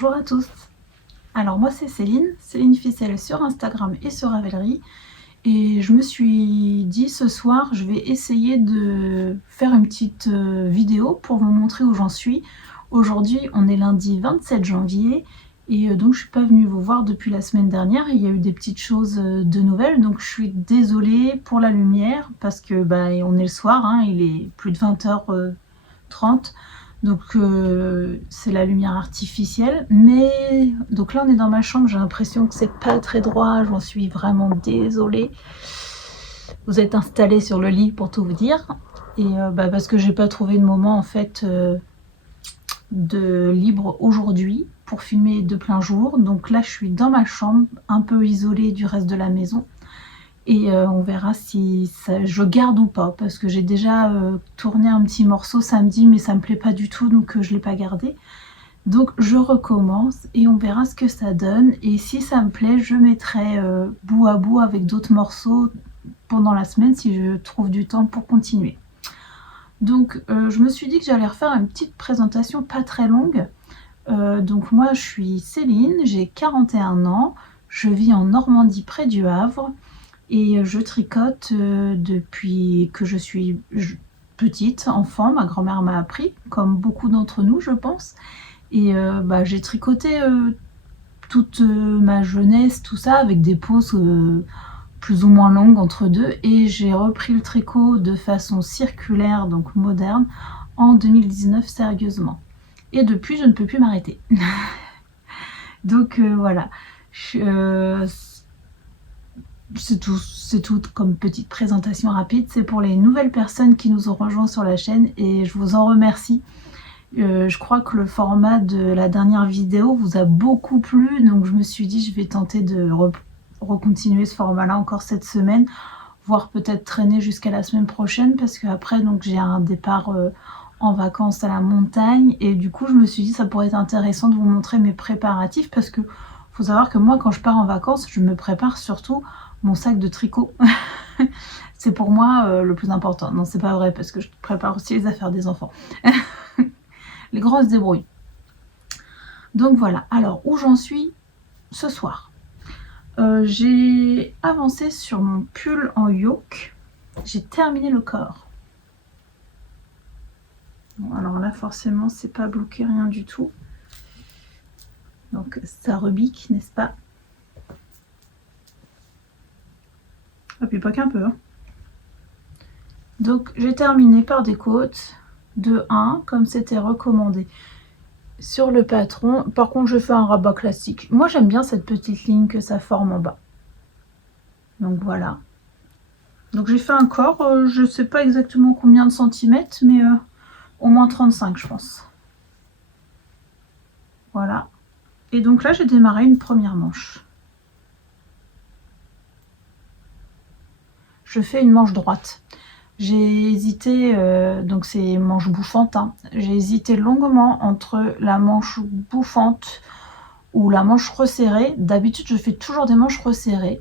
Bonjour à tous. Alors moi c'est Céline Ficelle sur Instagram et sur Ravelry. Et je me suis dit ce soir je vais essayer de faire une petite vidéo pour vous montrer où j'en suis. Aujourd'hui on est lundi 27 janvier et donc je suis pas venue vous voir depuis la semaine dernière. Il y a eu des petites choses de nouvelles, donc je suis désolée pour la lumière parce que on est le soir, hein, il est plus de 20h30. Donc c'est la lumière artificielle, mais donc là on est dans ma chambre, j'ai l'impression que c'est pas très droit, j'en suis vraiment désolée. Vous êtes installé sur le lit pour tout vous dire, et parce que j'ai pas trouvé de moment en fait de libre aujourd'hui pour filmer de plein jour. Donc là je suis dans ma chambre, un peu isolée du reste de la maison. Et on verra si je garde ou pas, parce que j'ai déjà tourné un petit morceau samedi, mais ça me plaît pas du tout, donc je l'ai pas gardé. Donc je recommence et on verra ce que ça donne. Et si ça me plaît, je mettrai bout à bout avec d'autres morceaux pendant la semaine si je trouve du temps pour continuer. Donc je me suis dit que j'allais refaire une petite présentation pas très longue. Donc moi je suis Céline, j'ai 41 ans, je vis en Normandie près du Havre. Et je tricote depuis que je suis petite, enfant. Ma grand-mère m'a appris, comme beaucoup d'entre nous, je pense. Et j'ai tricoté toute ma jeunesse, tout ça, avec des pauses plus ou moins longues entre deux. Et j'ai repris le tricot de façon circulaire, donc moderne, en 2019 sérieusement. Et depuis, je ne peux plus m'arrêter. Donc voilà. C'est tout comme petite présentation rapide. C'est pour les nouvelles personnes qui nous ont rejoints sur la chaîne et je vous en remercie. Je crois que le format de la dernière vidéo vous a beaucoup plu, donc je me suis dit je vais tenter de recontinuer ce format là encore cette semaine, voire peut-être traîner jusqu'à la semaine prochaine, parce qu'après donc j'ai un départ en vacances à la montagne et du coup je me suis dit ça pourrait être intéressant de vous montrer mes préparatifs, parce que faut savoir que moi quand je pars en vacances je me prépare surtout mon sac de tricot. C'est pour moi le plus important. Non, c'est pas vrai, parce que je prépare aussi les affaires des enfants. Les grands se débrouillent. Donc voilà. Alors, où j'en suis ce soir? J'ai avancé sur mon pull en yoke. J'ai terminé le corps. Bon, alors là, forcément, c'est pas bloqué, rien du tout. Donc, ça rebique, n'est-ce pas? Et puis pas qu'un peu. Hein. Donc j'ai terminé par des côtes de 1 comme c'était recommandé sur le patron. Par contre je fais un rabat classique. Moi j'aime bien cette petite ligne que ça forme en bas. Donc voilà. Donc j'ai fait un corps, je sais pas exactement combien de centimètres, mais au moins 35 je pense. Voilà. Et donc là j'ai démarré une première manche. Je fais une manche droite. J'ai hésité, donc c'est manche bouffante, hein. J'ai hésité longuement entre la manche bouffante ou la manche resserrée. D'habitude je fais toujours des manches resserrées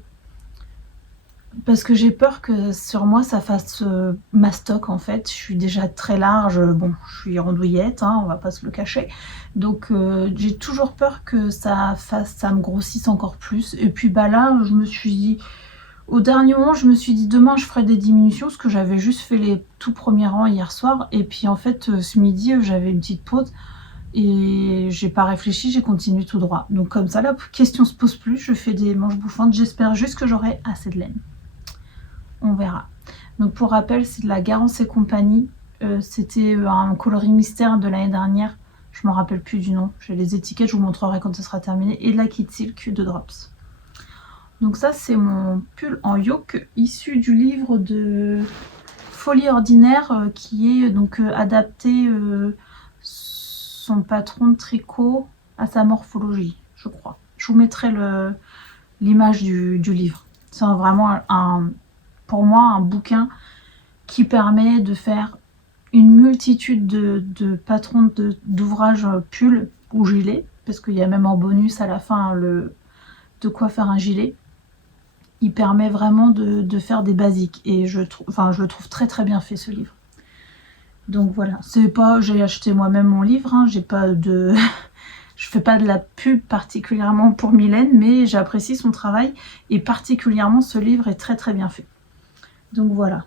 parce que j'ai peur que sur moi ça fasse mastoc en fait. Je suis déjà très large, bon je suis rondouillette, hein, on va pas se le cacher. Donc j'ai toujours peur que ça me grossisse encore plus. Et puis là je me suis dit... Au dernier moment, je me suis dit demain je ferai des diminutions, parce que j'avais juste fait les tout premiers rangs hier soir. Et puis en fait, ce midi, j'avais une petite pause et j'ai pas réfléchi, j'ai continué tout droit. Donc comme ça, la question se pose plus, je fais des manches bouffantes. J'espère juste que j'aurai assez de laine. On verra. Donc pour rappel, c'est de la Garance et compagnie. C'était un coloris mystère de l'année dernière. Je me rappelle plus du nom. J'ai les étiquettes, je vous montrerai quand ce sera terminé. Et de la Kit Silk de Drops. Donc ça c'est mon pull en yoke issu du livre de Folie Ordinaire qui est donc adapté son patron de tricot à sa morphologie, je crois. Je vous mettrai l'image du livre. C'est vraiment pour moi un bouquin qui permet de faire une multitude de patrons d'ouvrages pull ou gilet, parce qu'il y a même en bonus à la fin de quoi faire un gilet. Il permet vraiment de faire des basiques et je le trouve très très bien fait ce livre. Donc voilà, c'est pas, j'ai acheté moi-même mon livre, hein, j'ai pas de Je fais pas de la pub particulièrement pour Mylène, mais j'apprécie son travail et particulièrement ce livre est très très bien fait. Donc voilà.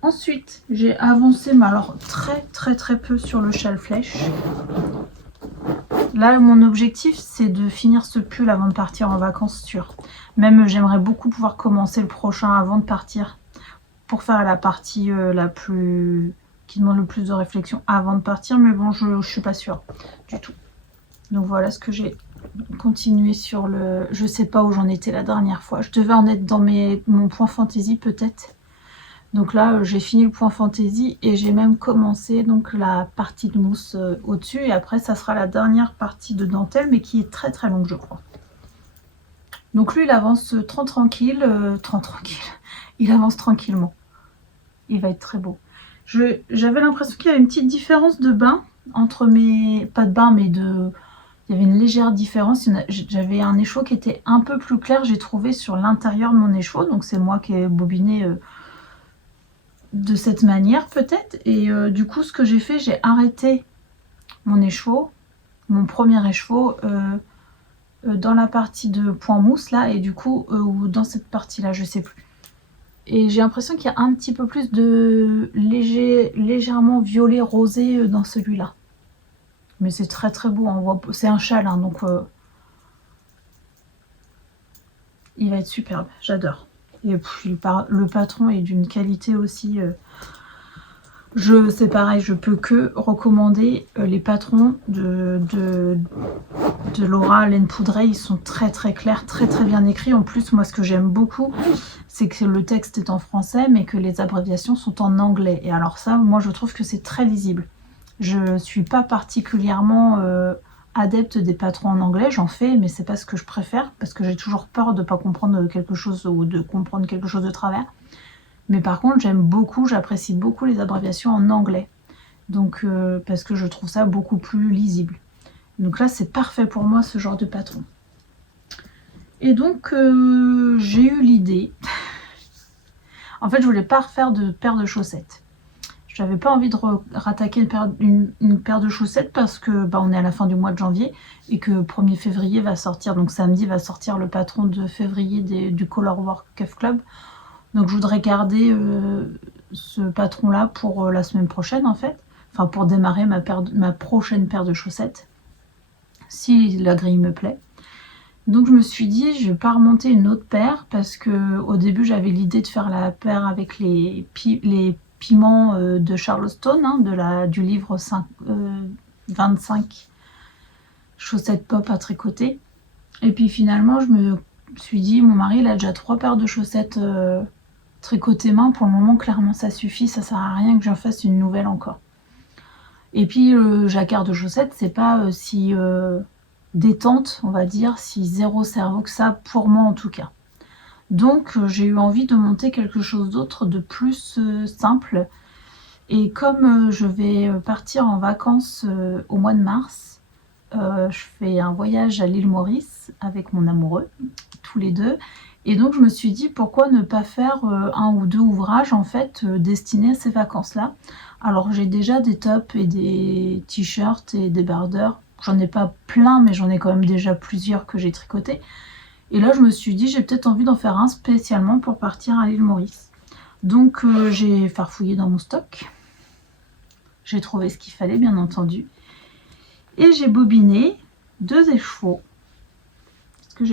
Ensuite, j'ai avancé, mais alors très peu sur le châle flèche. Là, mon objectif, c'est de finir ce pull avant de partir en vacances sûres. Même, j'aimerais beaucoup pouvoir commencer le prochain avant de partir pour faire la partie qui demande le plus de réflexion avant de partir. Mais bon, je suis pas sûre du tout. Donc voilà ce que j'ai continué sur le... Je sais pas où j'en étais la dernière fois. Je devais en être dans mon point fantaisie peut-être. Donc là, j'ai fini le point fantaisie et j'ai même commencé donc la partie de mousse au-dessus. Et après, ça sera la dernière partie de dentelle, mais qui est très longue, je crois. Donc lui, il avance tranquille. Il avance tranquillement. Il va être très beau. J'avais l'impression qu'il y avait une petite différence de bain entre mes... Pas de bain, mais de... Il y avait une légère différence. J'avais un écheveau qui était un peu plus clair, j'ai trouvé, sur l'intérieur de mon écheveau. Donc c'est moi qui ai bobiné... de cette manière peut-être et du coup ce que j'ai fait, j'ai arrêté mon écheveau, mon premier écheveau dans la partie de point mousse là et du coup ou dans cette partie là, je sais plus, et j'ai l'impression qu'il y a un petit peu plus de légèrement violet rosé dans celui-là, mais c'est très beau, hein. C'est un châle hein, donc il va être superbe, j'adore. Et puis le patron est d'une qualité aussi. C'est pareil, je peux que recommander les patrons de Laura Laine Poudrée. Ils sont très clairs, très bien écrits. En plus, moi ce que j'aime beaucoup, c'est que le texte est en français, mais que les abréviations sont en anglais. Et alors ça, moi je trouve que c'est très lisible. Je suis pas particulièrement adepte des patrons en anglais, j'en fais, mais c'est pas ce que je préfère, parce que j'ai toujours peur de pas comprendre quelque chose ou de comprendre quelque chose de travers. Mais par contre, j'apprécie beaucoup les abréviations en anglais, donc parce que je trouve ça beaucoup plus lisible. Donc là, c'est parfait pour moi ce genre de patron. Et donc, j'ai eu l'idée. En fait, je voulais pas refaire de paire de chaussettes. Je n'avais pas envie de rattaquer une paire de chaussettes parce que on est à la fin du mois de janvier et que 1er février va sortir, donc samedi va sortir le patron de février du Color Work Cuff Club. Donc je voudrais garder ce patron là pour la semaine prochaine en fait, enfin pour démarrer ma prochaine paire de chaussettes, si la grille me plaît. Donc je me suis dit, je vais pas remonter une autre paire parce que au début j'avais l'idée de faire la paire avec les piments de Charleston, hein, du livre 25 chaussettes pop à tricoter. Et puis finalement, je me suis dit, mon mari il a déjà 3 paires de chaussettes tricotées main. Pour le moment, clairement, ça suffit. Ça sert à rien que j'en fasse une nouvelle encore. Et puis, le jacquard de chaussettes, c'est pas si détente, on va dire, si zéro cerveau que ça, pour moi en tout cas. Donc j'ai eu envie de monter quelque chose d'autre, de plus simple. Et comme je vais partir en vacances au mois de mars, je fais un voyage à l'île Maurice avec mon amoureux, tous les deux. Et donc je me suis dit pourquoi ne pas faire un ou deux ouvrages en fait destinés à ces vacances-là. Alors j'ai déjà des tops et des t-shirts et des bardeurs. J'en ai pas plein, mais j'en ai quand même déjà plusieurs que j'ai tricotés. Et là, je me suis dit, j'ai peut-être envie d'en faire un spécialement pour partir à l'île Maurice. Donc, j'ai farfouillé dans mon stock. J'ai trouvé ce qu'il fallait, bien entendu. Et j'ai bobiné 2 écheveaux.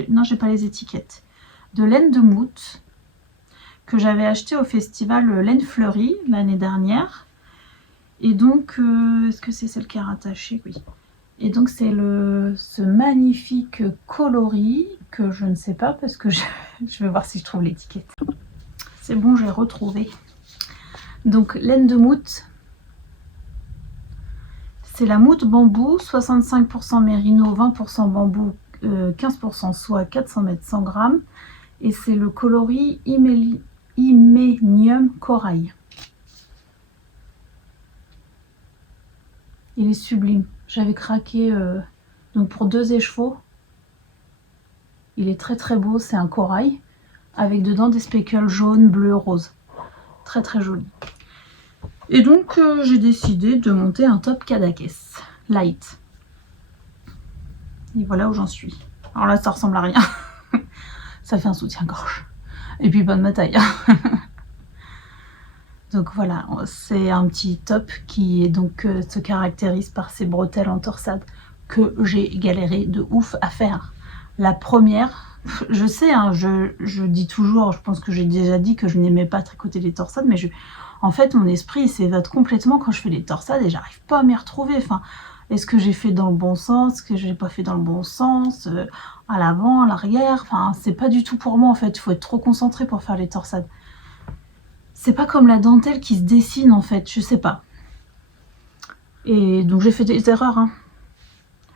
Non, j'ai pas les étiquettes. De laine de moute, que j'avais acheté au festival Laine Fleurie l'année dernière. Et donc, est-ce que c'est celle qui est rattachée? Oui. Et donc c'est ce magnifique coloris que je ne sais pas parce que je vais voir si je trouve l'étiquette. C'est bon, j'ai retrouvé. Donc laine de moute. C'est la moute bambou, 65% mérino, 20% bambou, 15% soie, 400 mètres, 100 grammes. Et c'est le coloris Hyménium Corail. Il est sublime. J'avais craqué donc pour 2 écheveaux. Il est très beau, c'est un corail avec dedans des speckles jaunes, bleus, roses. Très joli. Et donc j'ai décidé de monter un top Kadakes light. Et voilà où j'en suis. Alors là, ça ressemble à rien. Ça fait un soutien-gorge. Et puis pas de ma taille. Donc voilà, c'est un petit top qui est donc se caractérise par ces bretelles en torsade que j'ai galéré de ouf à faire. La première, je sais, hein, je dis toujours, je pense que j'ai déjà dit que je n'aimais pas tricoter les torsades, mais en fait mon esprit s'évade complètement quand je fais les torsades et j'arrive pas à m'y retrouver. Enfin, est-ce que j'ai fait dans le bon sens, est-ce que j'ai pas fait dans le bon sens, à l'avant, à l'arrière, enfin c'est pas du tout pour moi en fait, il faut être trop concentré pour faire les torsades. C'est pas comme la dentelle qui se dessine en fait, je sais pas. Et donc j'ai fait des erreurs. Hein.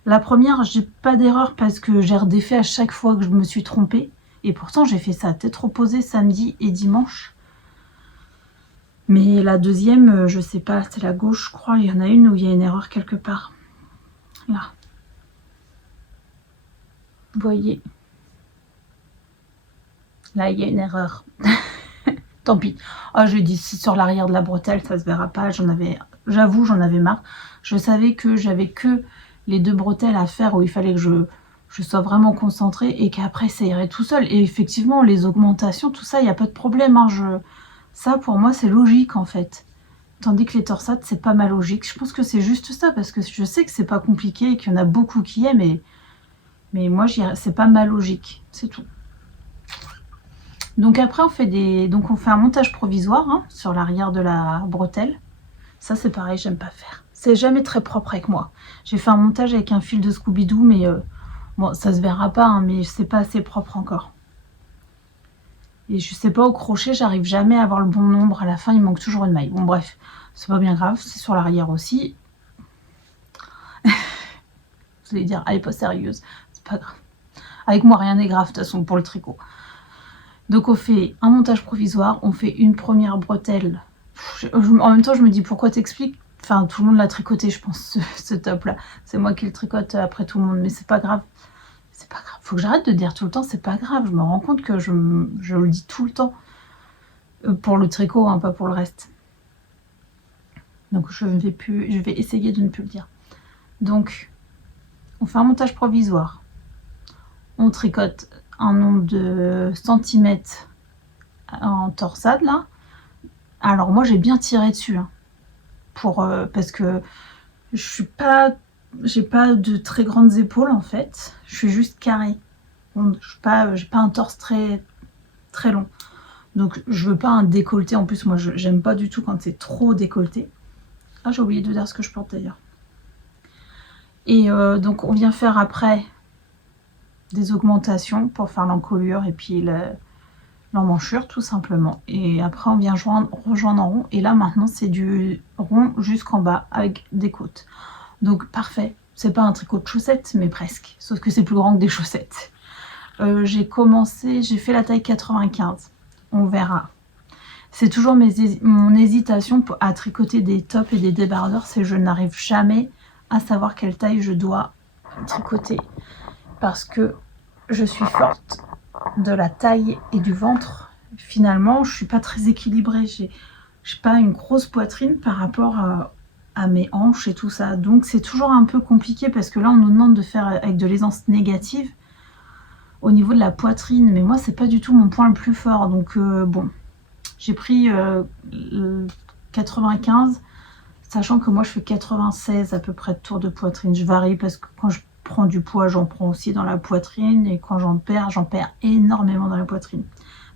La première, j'ai pas d'erreur parce que j'ai redéfait à chaque fois que je me suis trompée. Et pourtant j'ai fait ça à tête reposée samedi et dimanche. Mais la deuxième, je sais pas, c'est la gauche, je crois. Il y en a une où il y a une erreur quelque part. Là. Vous voyez. Là, il y a une erreur. Tant pis. Ah, je dis sur l'arrière de la bretelle, ça se verra pas. J'avoue, j'en avais marre. Je savais que j'avais que les 2 bretelles à faire où il fallait que je sois vraiment concentrée et qu'après ça irait tout seul. Et effectivement, les augmentations, tout ça, il n'y a pas de problème. Hein. Ça, pour moi, c'est logique en fait. Tandis que les torsades, c'est pas ma logique. Je pense que c'est juste ça parce que je sais que c'est pas compliqué et qu'il y en a beaucoup qui aiment. Mais moi, c'est pas ma logique. C'est tout. Donc après on fait un montage provisoire hein, sur l'arrière de la bretelle. Ça c'est pareil, j'aime pas faire. C'est jamais très propre avec moi. J'ai fait un montage avec un fil de Scooby-Doo, mais bon ça se verra pas, hein, mais c'est pas assez propre encore. Et je sais pas, au crochet, j'arrive jamais à avoir le bon nombre. À la fin, il manque toujours une maille. Bon bref, c'est pas bien grave, c'est sur l'arrière aussi. Vous allez dire, elle est pas sérieuse. C'est pas grave. Avec moi, rien n'est grave de toute façon pour le tricot. Donc on fait un montage provisoire, on fait une première bretelle. En même temps je me dis pourquoi t'expliques. Enfin tout le monde l'a tricoté je pense ce top là. C'est moi qui le tricote après tout le monde mais c'est pas grave. C'est pas grave. Faut que j'arrête de dire tout le temps c'est pas grave. Je me rends compte que je le dis tout le temps. Pour le tricot, hein, pas pour le reste. Donc je vais essayer de ne plus le dire. Donc on fait un montage provisoire. On tricote un nombre de centimètres en torsade là. Alors moi j'ai bien tiré dessus hein, parce que j'ai pas de très grandes épaules en fait. Je suis juste carrée. Bon, j'ai pas un torse très très long. Donc je veux pas un décolleté. En plus moi j'aime pas du tout quand c'est trop décolleté. Ah j'ai oublié de dire ce que je porte d'ailleurs. Et donc on vient faire après des augmentations pour faire l'encolure et puis l'emmanchure tout simplement. Et après on vient rejoindre en rond. Et là maintenant c'est du rond jusqu'en bas avec des côtes. Donc parfait. C'est pas un tricot de chaussettes mais presque. Sauf que c'est plus grand que des chaussettes. J'ai fait la taille 95. On verra. C'est toujours mon hésitation à tricoter des tops et des débardeurs. C'est que je n'arrive jamais à savoir quelle taille je dois tricoter. Parce que je suis forte de la taille et du ventre. Finalement, je suis pas très équilibrée. J'ai pas une grosse poitrine par rapport à mes hanches et tout ça. Donc c'est toujours un peu compliqué parce que là, on nous demande de faire avec de l'aisance négative au niveau de la poitrine. Mais moi, c'est pas du tout mon point le plus fort. Donc bon, j'ai pris 95, sachant que moi, je fais 96 à peu près de tours de poitrine. Je varie parce que quand je prends du poids, j'en prends aussi dans la poitrine. Et quand j'en perds énormément dans la poitrine.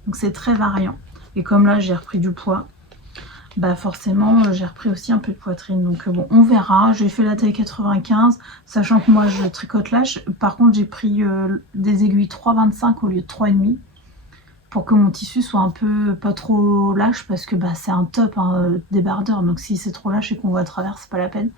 Donc c'est très variant. Et comme là, j'ai repris du poids, bah forcément, j'ai repris aussi un peu de poitrine. Donc bon, on verra. J'ai fait la taille 95, sachant que moi, je tricote lâche. Par contre, j'ai pris des aiguilles 3,25 au lieu de 3,5 pour que mon tissu soit un peu pas trop lâche parce que bah, c'est un top hein, débardeur. Donc si c'est trop lâche et qu'on voit à travers, c'est pas la peine.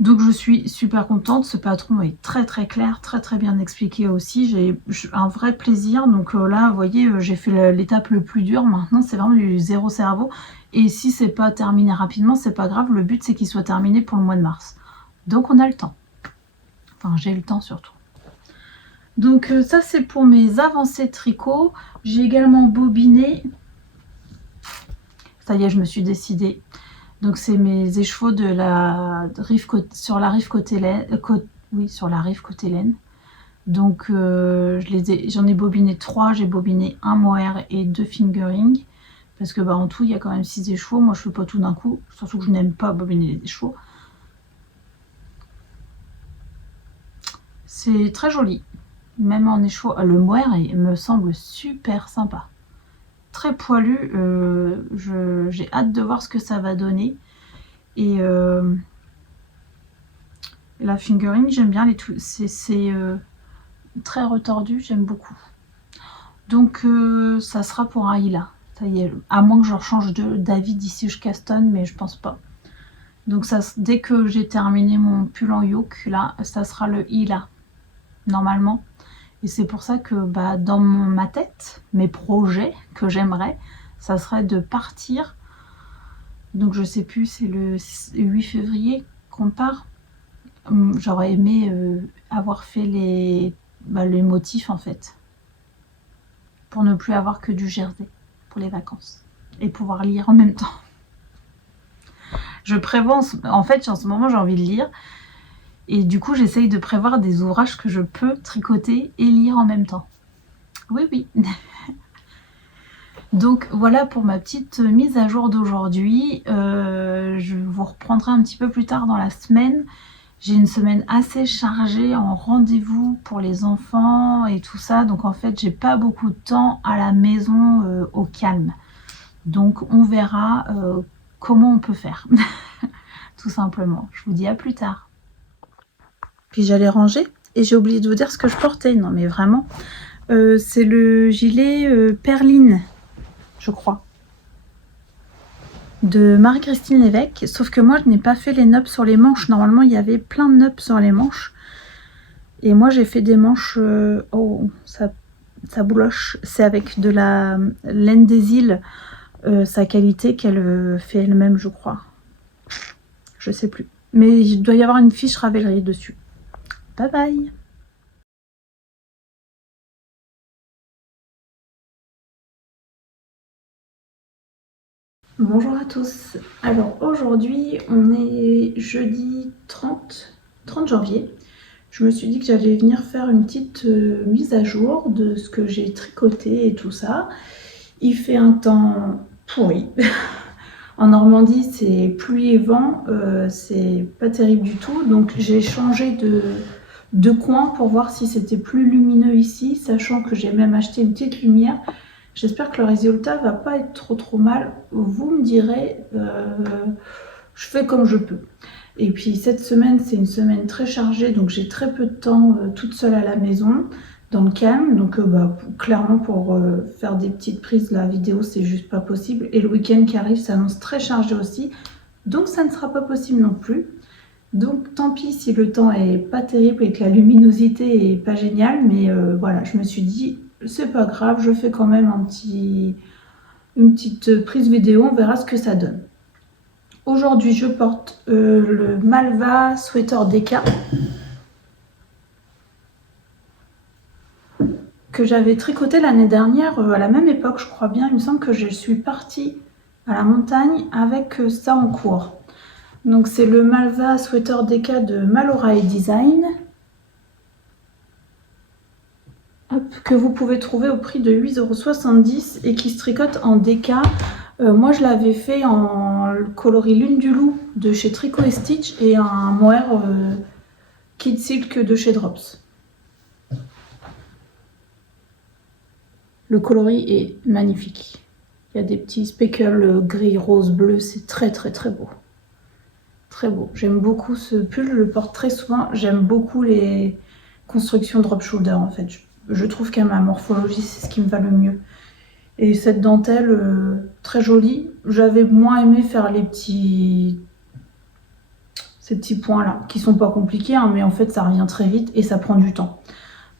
Donc je suis super contente, ce patron est très très clair, très très bien expliqué aussi, j'ai un vrai plaisir. Donc là vous voyez j'ai fait l'étape le plus dur, maintenant c'est vraiment du zéro cerveau. Et si c'est pas terminé rapidement, c'est pas grave, le but c'est qu'il soit terminé pour le mois de mars. Donc on a le temps, enfin j'ai le temps surtout. Donc ça c'est pour mes avancées de tricot. J'ai également bobiné, ça y est je me suis décidée. Donc c'est mes écheveaux de la rive sur la rive côté oui, sur la rive côté laine. Donc j'en ai bobiné 3, j'ai bobiné un mohair et 2 fingering. Parce que en tout, il y a quand même 6 échauds. Moi, je fais pas tout d'un coup. Surtout que je n'aime pas bobiner les échauds. C'est très joli. Même en échaud. Le mohair me semble super sympa. Très poilu. J'ai hâte de voir ce que ça va donner. Et la fingering, j'aime bien. C'est très retordu. J'aime beaucoup. Donc, ça sera pour un Hila. Ça y est, à moins que je change d'avis d'ici je castonne, mais je pense pas. Donc ça, dès que j'ai terminé mon pull en yoke, là, ça sera le Hila, normalement. Et c'est pour ça que dans ma tête, mes projets que j'aimerais, ça serait de partir. Donc je sais plus, c'est le 8 février qu'on part. J'aurais aimé avoir fait les motifs en fait. Pour ne plus avoir que du jersey. Les vacances et pouvoir lire en même temps. Je prévois en fait en ce moment j'ai envie de lire et du coup j'essaye de prévoir des ouvrages que je peux tricoter et lire en même temps. Oui. Donc voilà pour ma petite mise à jour d'aujourd'hui. Je vous reprendrai un petit peu plus tard dans la semaine. J'ai une semaine assez chargée en rendez-vous pour les enfants et tout ça. Donc en fait, j'ai pas beaucoup de temps à la maison au calme. Donc on verra comment on peut faire. Tout simplement. Je vous dis à plus tard. Puis j'allais ranger et j'ai oublié de vous dire ce que je portais. Non mais vraiment. C'est le gilet Perline, je crois. De Marie-Christine Lévesque, sauf que moi je n'ai pas fait les nœuds sur les manches. Normalement il y avait plein de nœuds sur les manches et moi j'ai fait des manches oh ça bouloche, c'est avec de la laine des îles, sa qualité qu'elle fait elle-même je crois, je sais plus, mais il doit y avoir une fiche Ravelry dessus. Bye bye. Bonjour à tous, alors aujourd'hui on est jeudi 30 janvier. Je me suis dit que j'allais venir faire une petite mise à jour de ce que j'ai tricoté et tout ça. Il fait un temps pourri. En Normandie c'est pluie et vent, c'est pas terrible du tout, donc j'ai changé de coin pour voir si c'était plus lumineux ici, sachant que j'ai même acheté une petite lumière. J'espère que le résultat va pas être trop mal. Vous me direz, je fais comme je peux. Et puis cette semaine, c'est une semaine très chargée, donc j'ai très peu de temps toute seule à la maison, dans le calme. Donc clairement pour faire des petites prises, la vidéo, c'est juste pas possible. Et le week-end qui arrive s'annonce très chargé aussi, donc ça ne sera pas possible non plus. Donc tant pis si le temps est pas terrible et que la luminosité est pas géniale, mais voilà, je me suis dit c'est pas grave, je fais quand même une petite prise vidéo, on verra ce que ça donne. Aujourd'hui je porte le Malva Sweater Deka que j'avais tricoté l'année dernière à la même époque, je crois bien. Il me semble que je suis partie à la montagne avec ça en cours. Donc c'est le Malva Sweater Deka de Malorae Design. Que vous pouvez trouver au prix de 8,70 € et qui se tricote en déca. Moi je l'avais fait en coloris Lune du Loup de chez Tricot & Stitch et un mohair Kid Silk de chez Drops. Le coloris est magnifique. Il y a des petits speckles gris, rose, bleu, c'est très beau. Très beau. J'aime beaucoup ce pull, je le porte très souvent. J'aime beaucoup les constructions drop shoulder en fait. Je trouve qu'à ma morphologie, c'est ce qui me va le mieux. Et cette dentelle, très jolie. J'avais moins aimé faire ces petits points là, qui sont pas compliqués, hein, mais en fait ça revient très vite et ça prend du temps.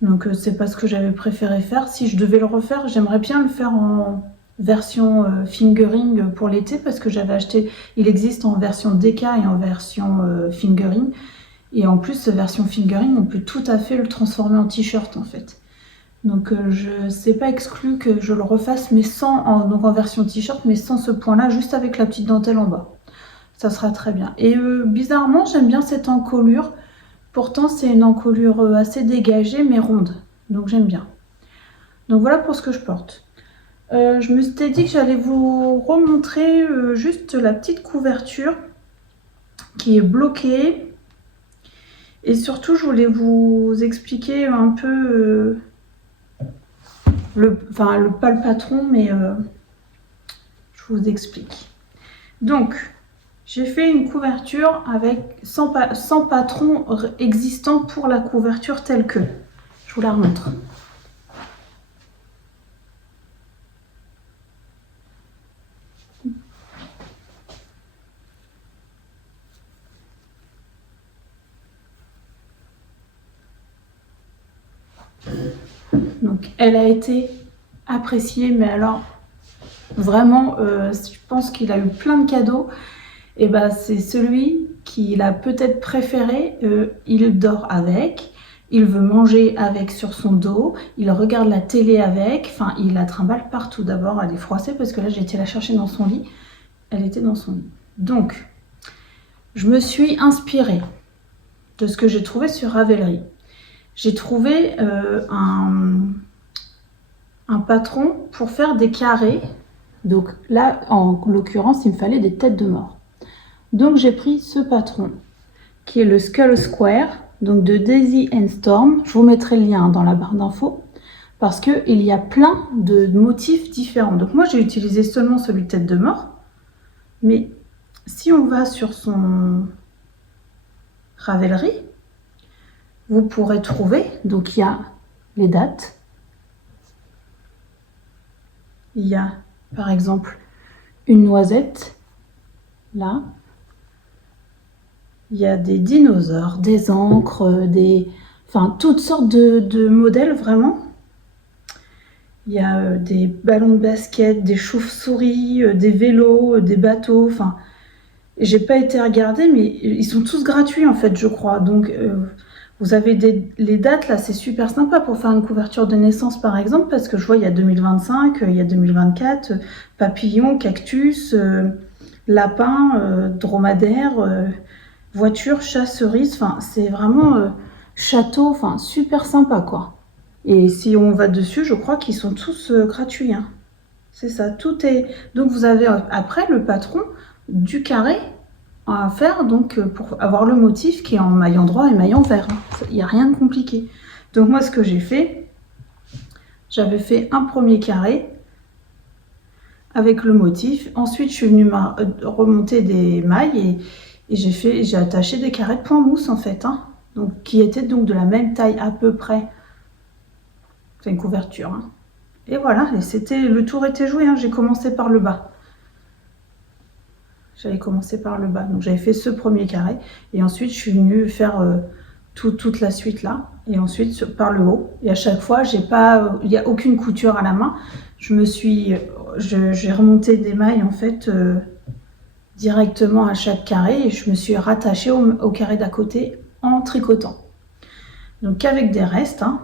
Donc c'est pas ce que j'avais préféré faire. Si je devais le refaire, j'aimerais bien le faire en version fingering pour l'été, parce que j'avais acheté, il existe en version déca et en version fingering. Et en plus, version fingering, on peut tout à fait le transformer en t-shirt en fait. Donc je sais pas exclu que je le refasse, mais donc en version t-shirt, mais sans ce point-là, juste avec la petite dentelle en bas. Ça sera très bien. Et bizarrement, j'aime bien cette encolure. Pourtant, c'est une encolure assez dégagée, mais ronde. Donc, j'aime bien. Donc, voilà pour ce que je porte. Je me suis dit que j'allais vous remontrer juste la petite couverture qui est bloquée. Et surtout, je voulais vous expliquer un peu pas le patron, mais je vous explique. Donc, j'ai fait une couverture avec 100 patrons existants pour la couverture telle que. Je vous la remontre. Donc, elle a été appréciée, mais alors vraiment, je pense qu'il a eu plein de cadeaux. Et ben, c'est celui qu'il a peut-être préféré. Il dort avec, il veut manger avec sur son dos, il regarde la télé avec. Enfin, il la trimballe partout. D'abord, elle est froissée parce que là, j'ai été la chercher dans son lit. Elle était dans son lit. Donc, je me suis inspirée de ce que j'ai trouvé sur Ravelry. J'ai trouvé un patron pour faire des carrés. Donc là, en l'occurrence, il me fallait des têtes de mort. Donc j'ai pris ce patron qui est le Skull Square, donc de Daisy and Storm. Je vous mettrai le lien dans la barre d'infos parce qu'il y a plein de motifs différents. Donc moi, j'ai utilisé seulement celui de tête de mort. Mais si on va sur son Ravelry, vous pourrez trouver, donc il y a les dates. Il y a par exemple une noisette, là. Il y a des dinosaures, des encres, enfin toutes sortes de modèles vraiment. Il y a des ballons de basket, des chauves-souris, des vélos, des bateaux, enfin... J'ai pas été regarder, mais ils sont tous gratuits en fait, je crois. Donc vous avez les dates là, c'est super sympa pour faire une couverture de naissance par exemple, parce que je vois il y a 2025, il y a 2024, papillon, cactus, lapin, dromadaire, voiture, chat, cerise. Enfin, c'est vraiment château, enfin super sympa quoi. Et si on va dessus, je crois qu'ils sont tous gratuits. Hein. C'est ça, tout est. Donc vous avez après le patron du carré à faire donc pour avoir le motif qui est en maillant droit et maillant vert. Il n'y a rien de compliqué. Donc moi ce que j'ai fait, j'avais fait un premier carré avec le motif. Ensuite je suis venue remonter des mailles et j'ai attaché des carrés de point mousse en fait. Hein, donc, qui étaient donc de la même taille à peu près. C'est une couverture. Hein. Et voilà, et le tour était joué. Hein, j'ai commencé par le bas. J'avais commencé par le bas. Donc j'avais fait ce premier carré. Et ensuite je suis venue faire toute la suite là. Et ensuite par le haut. Et à chaque fois, il n'y a aucune couture à la main. J'ai remonté des mailles en fait directement à chaque carré. Et je me suis rattachée au carré d'à côté en tricotant. Donc avec des restes. Hein,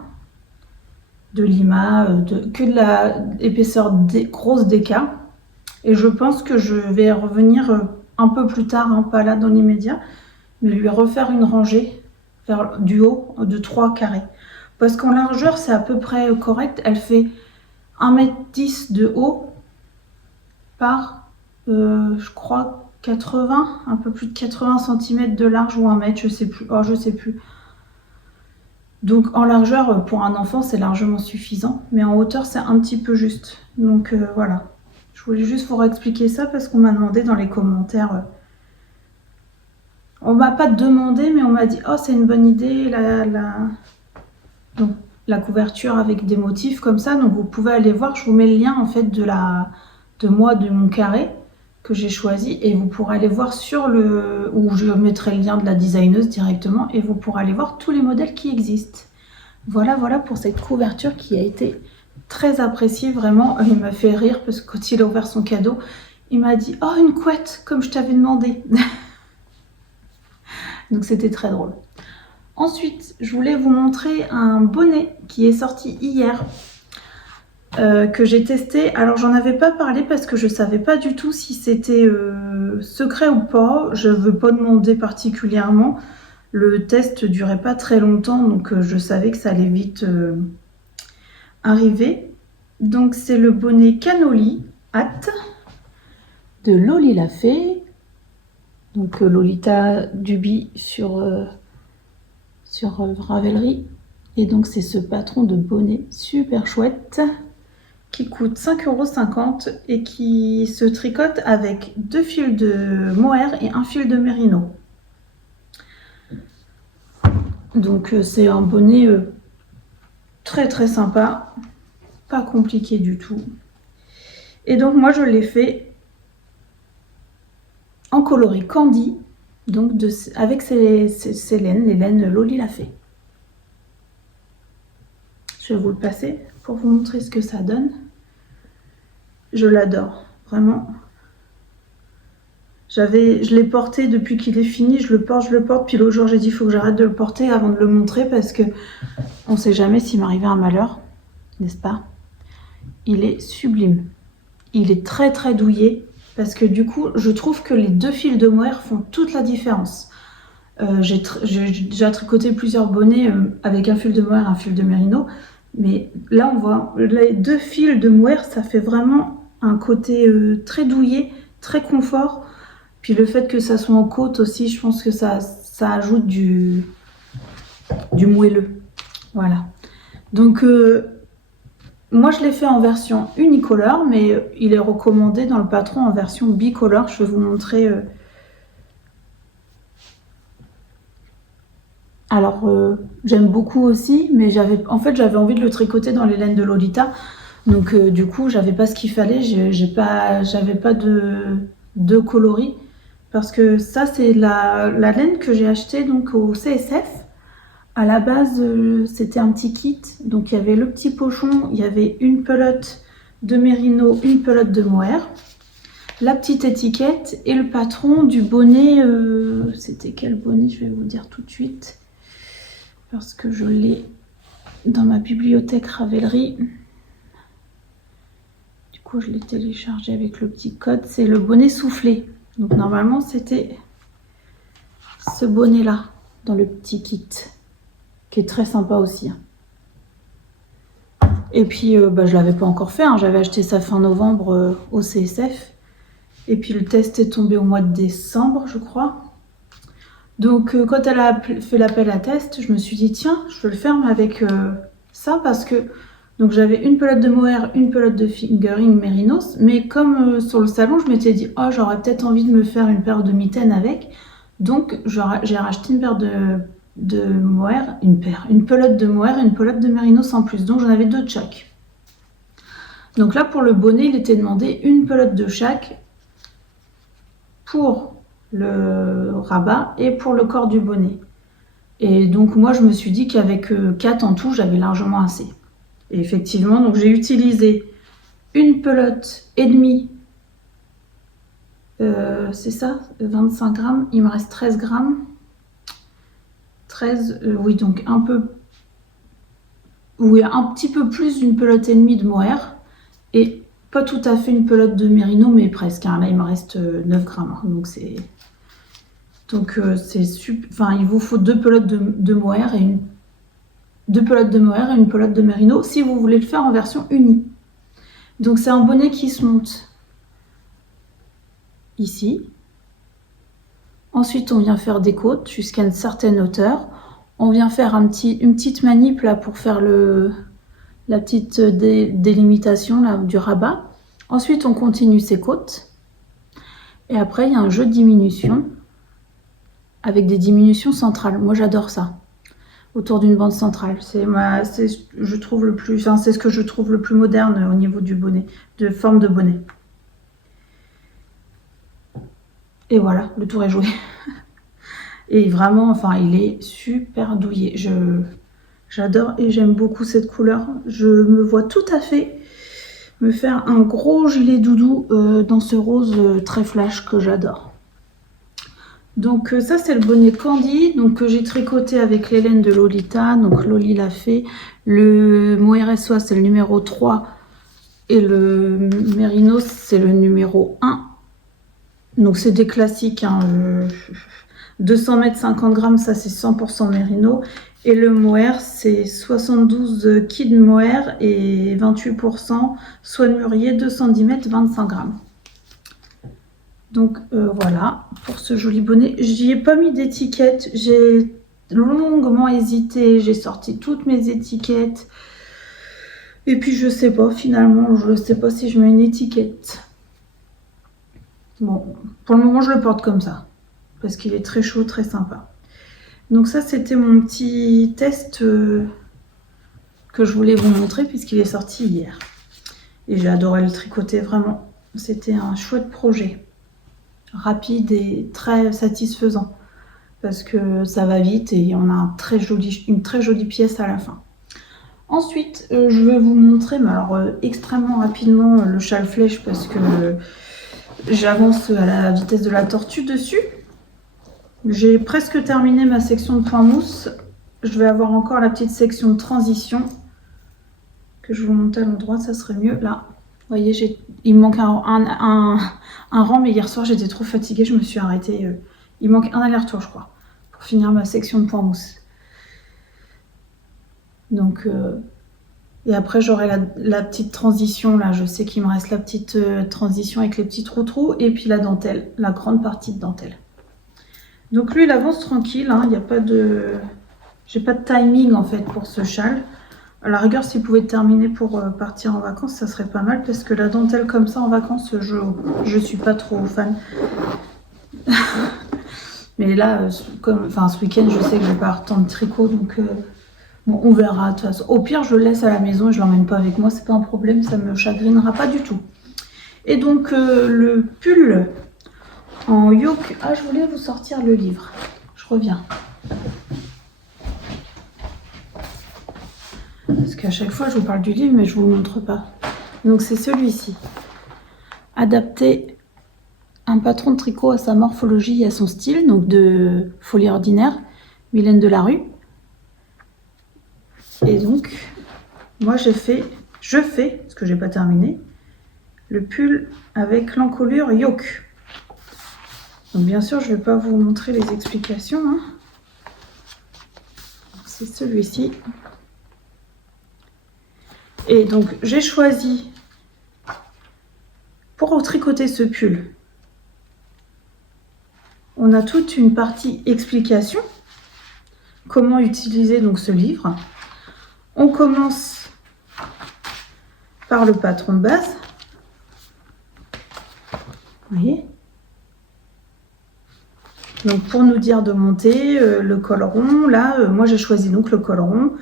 de lima, que de l'épaisseur grosse d'écart. Et je pense que je vais revenir un peu plus tard, hein, pas là dans l'immédiat, mais lui refaire une rangée vers du haut de 3 carrés. Parce qu'en largeur, c'est à peu près correct. Elle fait 1,10 m de haut par, je crois, 80, un peu plus de 80 cm de large ou 1 mètre, je sais plus. Oh, je sais plus. Donc en largeur, pour un enfant, c'est largement suffisant. Mais en hauteur, c'est un petit peu juste. Donc voilà. Je voulais juste vous réexpliquer ça parce qu'on m'a demandé dans les commentaires. On m'a pas demandé, mais on m'a dit « Oh, c'est une bonne idée, donc, la couverture avec des motifs comme ça. » Donc vous pouvez aller voir, je vous mets le lien en fait de mon carré que j'ai choisi. Et vous pourrez aller voir ou je mettrai le lien de la designeuse directement. Et vous pourrez aller voir tous les modèles qui existent. Voilà pour cette couverture qui a été très appréciée, vraiment. Il m'a fait rire parce que quand il a ouvert son cadeau, il m'a dit « Oh, une couette, comme je t'avais demandé !» Donc c'était très drôle. Ensuite, je voulais vous montrer un bonnet qui est sorti hier, que j'ai testé. Alors j'en avais pas parlé parce que je savais pas du tout si c'était secret ou pas. Je veux pas demander particulièrement. Le test durait pas très longtemps, donc je savais que ça allait vite arriver. Donc c'est le bonnet Canoli Hat de Loli la Fée. Donc Lolita Duby sur Ravelry. Et donc c'est ce patron de bonnet super chouette qui coûte 5,50 € et qui se tricote avec 2 fils de mohair et un fil de mérino. Donc c'est un bonnet très très sympa, pas compliqué du tout. Et donc moi je l'ai fait en coloris Candy, donc avec ces laines, les laines Loli la Fée. Je vais vous le passer pour vous montrer ce que ça donne. Je l'adore, vraiment. Je l'ai porté depuis qu'il est fini, je le porte. Puis l'autre jour, j'ai dit, il faut que j'arrête de le porter avant de le montrer parce que on ne sait jamais s'il m'arrivait un malheur, n'est-ce pas? Il est sublime. Il est très très douillet parce que du coup, je trouve que les 2 fils de mohair font toute la différence. J'ai déjà tricoté plusieurs bonnets avec un fil de mohair, un fil de mérino. Mais là, on voit les 2 fils de mohair, ça fait vraiment un côté très douillet, très confort. Puis le fait que ça soit en côte aussi, je pense que ça ajoute du moelleux. Voilà. Donc, moi, je l'ai fait en version unicolore, mais il est recommandé dans le patron en version bicolore. Je vais vous montrer. Alors, j'aime beaucoup aussi, mais j'avais envie de le tricoter dans les laines de Lolita. Donc, du coup, j'avais pas ce qu'il fallait. J'avais pas de coloris. Parce que ça, c'est la laine que j'ai achetée donc, au CSF. À la base, c'était un petit kit. Donc, il y avait le petit pochon, il y avait une pelote de mérino, une pelote de mohair, la petite étiquette et le patron du bonnet. C'était quel bonnet? Je vais vous dire tout de suite. Parce que je l'ai dans ma bibliothèque Ravelry. Du coup, je l'ai téléchargé avec le petit code. C'est le bonnet soufflé. Donc normalement c'était ce bonnet là dans le petit kit qui est très sympa aussi. Et puis je l'avais pas encore fait, j'avais acheté ça fin novembre au CSF. Et puis le test est tombé au mois de décembre je crois. Donc quand elle a fait l'appel à test, je me suis dit tiens je vais le faire avec ça parce que donc j'avais une pelote de mohair, une pelote de fingering mérinos, mais comme sur le salon, je m'étais dit oh j'aurais peut-être envie de me faire une paire de mitaines avec, donc j'ai racheté une paire de mohair, une pelote de mohair et une pelote de mérinos en plus, donc j'en avais 2 de chaque. Donc là pour le bonnet, il était demandé une pelote de chaque pour le rabat et pour le corps du bonnet. Et donc moi je me suis dit qu'avec 4 en tout, j'avais largement assez. Et effectivement, donc j'ai utilisé une pelote et demie, c'est ça, 25 grammes, il me reste 13 grammes. 13, oui, donc un petit peu plus d'une pelote et demie de mohair. Et pas tout à fait une pelote de mérino, mais presque. Là, il me reste 9 grammes. Donc c'est super. Enfin, il vous faut 2 pelotes de mohair et 2 pelotes de mohair et une pelote de mérino si vous voulez le faire en version unie. Donc c'est un bonnet qui se monte ici. Ensuite on vient faire des côtes jusqu'à une certaine hauteur. On vient faire une petite manip là pour faire la petite délimitation là, du rabat. Ensuite on continue ses côtes. Et après il y a un jeu de diminution avec des diminutions centrales. Moi j'adore ça. Autour d'une bande centrale. C'est ce que je trouve le plus moderne au niveau du bonnet, de forme de bonnet. Et voilà, le tour est joué. Et vraiment, enfin, il est super douillet. J'adore et j'aime beaucoup cette couleur. Je me vois tout à fait me faire un gros gilet doudou dans ce rose très flash que j'adore. Donc ça c'est le bonnet Candy donc, que j'ai tricoté avec les laines de Lolita, donc Loli la Fée. Le mohair SOA c'est le numéro 3 et le mérinos c'est le numéro 1. Donc c'est des classiques. 200 mètres 50 grammes, ça c'est 100% mérino. Et le mohair, c'est 72 kid mohair et 28% soie de mûrier, 210 mètres 25 grammes. Donc voilà pour ce joli bonnet. J'y ai pas mis d'étiquette, j'ai longuement hésité, j'ai sorti toutes mes étiquettes. Et puis je sais pas, finalement, je ne sais pas si je mets une étiquette. Bon, pour le moment, je le porte comme ça, parce qu'il est très chaud, très sympa. Donc ça, c'était mon petit test que je voulais vous montrer, puisqu'il est sorti hier. Et j'ai adoré le tricoter, vraiment. C'était un chouette projet. Rapide et très satisfaisant, parce que ça va vite et on a une très jolie pièce à la fin. Ensuite, je vais vous montrer, mais alors extrêmement rapidement, le châle flèche, parce que j'avance à la vitesse de la tortue dessus. J'ai presque terminé ma section de point mousse. Je vais avoir encore la petite section de transition que je vous monte à l'endroit, ça serait mieux là. Vous voyez, il me manque un rang, mais hier soir j'étais trop fatiguée, je me suis arrêtée. Il manque un aller-retour, je crois, pour finir ma section de point mousse. Donc, et après j'aurai la petite transition là. Je sais qu'il me reste la petite transition avec les petits trous et puis la dentelle, la grande partie de dentelle. Donc lui il avance tranquille, hein, il y a pas de, j'ai pas de timing en fait pour ce châle. À la rigueur, s'il pouvait terminer pour partir en vacances, ça serait pas mal, parce que la dentelle comme ça en vacances, je suis pas trop fan. Mais là, ce week-end, je sais que je vais pas avoir tant de tricot, donc bon, on verra de toute façon. Au pire, je le laisse à la maison et je l'emmène pas avec moi, c'est pas un problème, ça me chagrinera pas du tout. Et donc le pull en yoke, ah je voulais vous sortir le livre, je reviens. Parce qu'à chaque fois, je vous parle du livre, mais je ne vous le montre pas. Donc, c'est celui-ci. Adapter un patron de tricot à sa morphologie et à son style. Donc, de Folie Ordinaire, Mylène Delarue. Et donc, moi, je fais, parce que je n'ai pas terminé, le pull avec l'encolure yoke. Donc, bien sûr, je ne vais pas vous montrer les explications. Hein. C'est celui-ci. Et donc, j'ai choisi, pour tricoter ce pull, on a toute une partie explication, comment utiliser donc ce livre. On commence par le patron de base. Vous voyez ? Donc, pour nous dire de monter le col rond, là, moi j'ai choisi donc le col rond.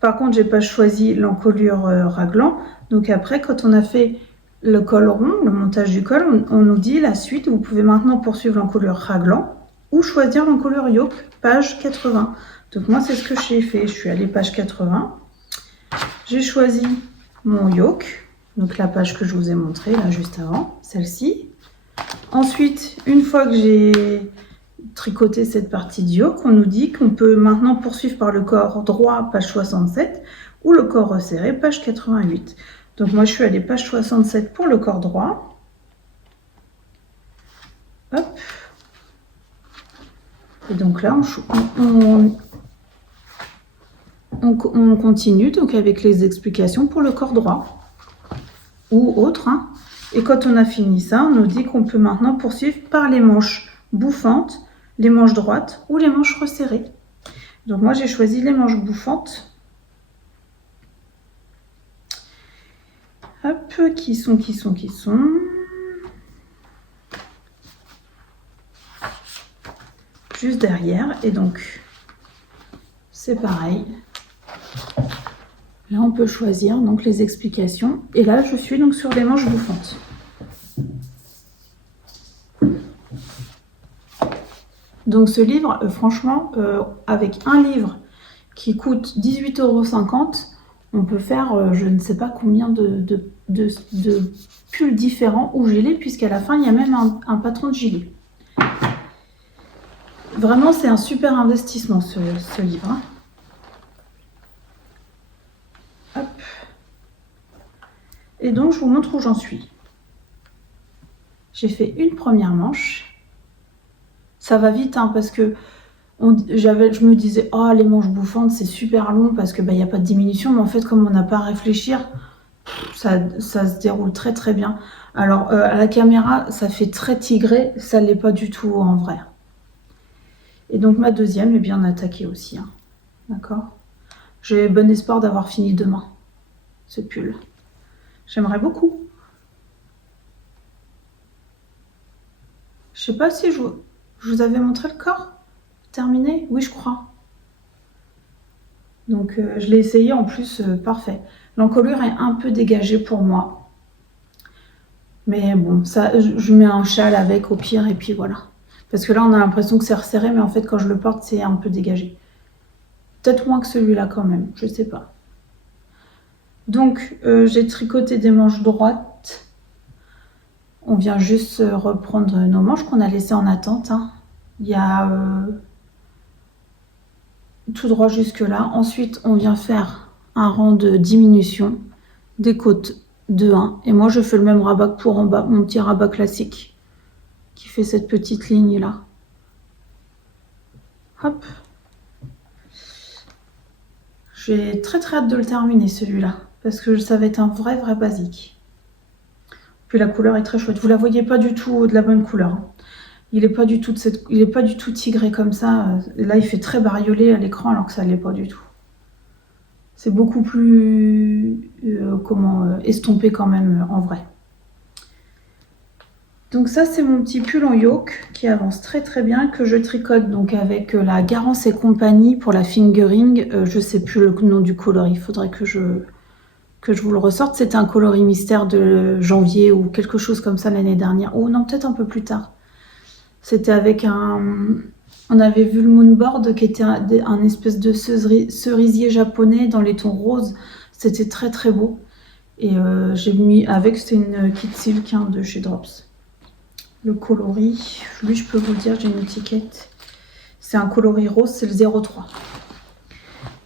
Par contre, j'ai pas choisi l'encolure raglan. Donc après, quand on a fait le col rond, le montage du col, on nous dit la suite. Vous pouvez maintenant poursuivre l'encolure raglan ou choisir l'encolure yoke, page 80. Donc moi, c'est ce que j'ai fait. Je suis allée page 80. J'ai choisi mon yoke, donc la page que je vous ai montrée là juste avant, celle-ci. Ensuite, une fois que j'ai tricoter cette partie de yoke, on nous dit qu'on peut maintenant poursuivre par le corps droit, page 67, ou le corps resserré, page 88. Donc moi je suis allée page 67 pour le corps droit. Hop. Et donc là on continue donc avec les explications pour le corps droit ou autre. Hein. Et quand on a fini ça, on nous dit qu'on peut maintenant poursuivre par les manches bouffantes, les manches droites ou les manches resserrées. Donc moi j'ai choisi les manches bouffantes. Hop, qui sont. Juste derrière. Et donc c'est pareil. Là on peut choisir donc les explications. Et là je suis donc sur les manches bouffantes. Donc ce livre, franchement, avec un livre qui coûte 18,50 €, on peut faire je ne sais pas combien de pulls différents ou gilets, puisqu'à la fin, il y a même un patron de gilet. Vraiment, c'est un super investissement, ce livre. Hein. Hop. Et donc, je vous montre où j'en suis. J'ai fait une première manche. ça va vite hein, parce que je me disais, oh les manches bouffantes c'est super long parce que y a pas de diminution, mais en fait comme on n'a pas à réfléchir, ça se déroule très très bien. Alors à la caméra ça fait très tigré, ça l'est pas du tout en vrai. Et donc ma deuxième est bien attaquée aussi, hein. D'accord. J'ai bon espoir d'avoir fini demain ce pull. J'aimerais beaucoup. Je sais pas si je vous avais montré le corps terminé. Oui, je crois. Donc je l'ai essayé en plus, parfait. L'encolure est un peu dégagée pour moi. Mais bon, ça, je mets un châle avec au pire et puis voilà. Parce que là, on a l'impression que c'est resserré, mais en fait, quand je le porte, c'est un peu dégagé. Peut-être moins que celui-là quand même, je sais pas. Donc, j'ai tricoté des manches droites. On vient juste reprendre nos manches qu'on a laissées en attente, hein. Il y a tout droit jusque là. Ensuite, on vient faire un rang de diminution des côtes de 1. Et moi, je fais le même rabat que pour en bas, mon petit rabat classique qui fait cette petite ligne là. Hop. J'ai très hâte de le terminer celui-là parce que ça va être un vrai basique. Puis la couleur est très chouette. Vous la voyez pas du tout de la bonne couleur, hein. Il est pas du tout tigré comme ça. Là, il fait très bariolé à l'écran alors que ça l'est pas du tout. C'est beaucoup plus estompé quand même en vrai. Donc ça, c'est mon petit pull en yoke qui avance très bien, que je tricote donc avec la Garance et compagnie pour la fingering. Je sais plus le nom du coloris, il faudrait que je vous le ressorte. C'était un coloris mystère de janvier ou quelque chose comme ça l'année dernière. Oh non, peut-être un peu plus tard. C'était avec on avait vu le moonboard qui était un espèce de cerisier japonais dans les tons roses. C'était très beau. Et j'ai mis avec, c'était une kit silk hein, de chez Drops. Le coloris, lui je peux vous le dire, j'ai une étiquette. C'est un coloris rose, c'est le 03.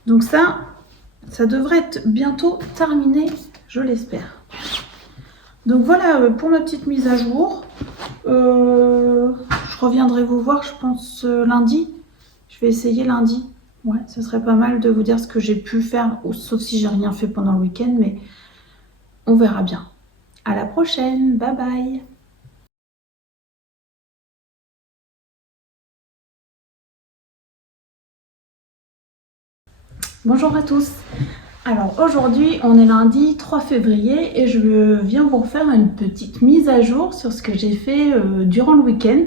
Donc ça devrait être bientôt terminé, je l'espère. Donc voilà pour ma petite mise à jour. Je reviendrai vous voir, je pense, lundi. Je vais essayer lundi. Ouais, ce serait pas mal de vous dire ce que j'ai pu faire, sauf si j'ai rien fait pendant le week-end, mais on verra bien. À la prochaine, bye bye. Bonjour à tous. Alors aujourd'hui, on est lundi 3 février et je viens vous refaire une petite mise à jour sur ce que j'ai fait durant le week-end.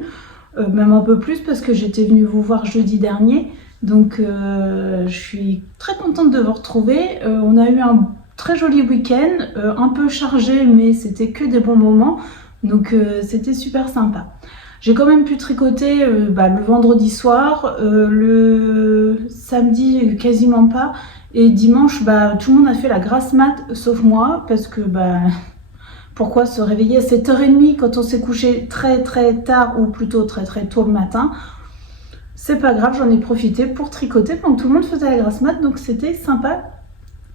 Même un peu plus parce que j'étais venue vous voir jeudi dernier. Donc je suis très contente de vous retrouver. On a eu un très joli week-end, un peu chargé mais c'était que des bons moments. Donc c'était super sympa. J'ai quand même pu tricoter le vendredi soir, le samedi quasiment pas, et dimanche tout le monde a fait la grasse mat sauf moi parce que pourquoi se réveiller à 7h30 quand on s'est couché très tard ou plutôt très tôt le matin? C'est pas grave, j'en ai profité pour tricoter pendant que tout le monde faisait la grasse mat, donc c'était sympa.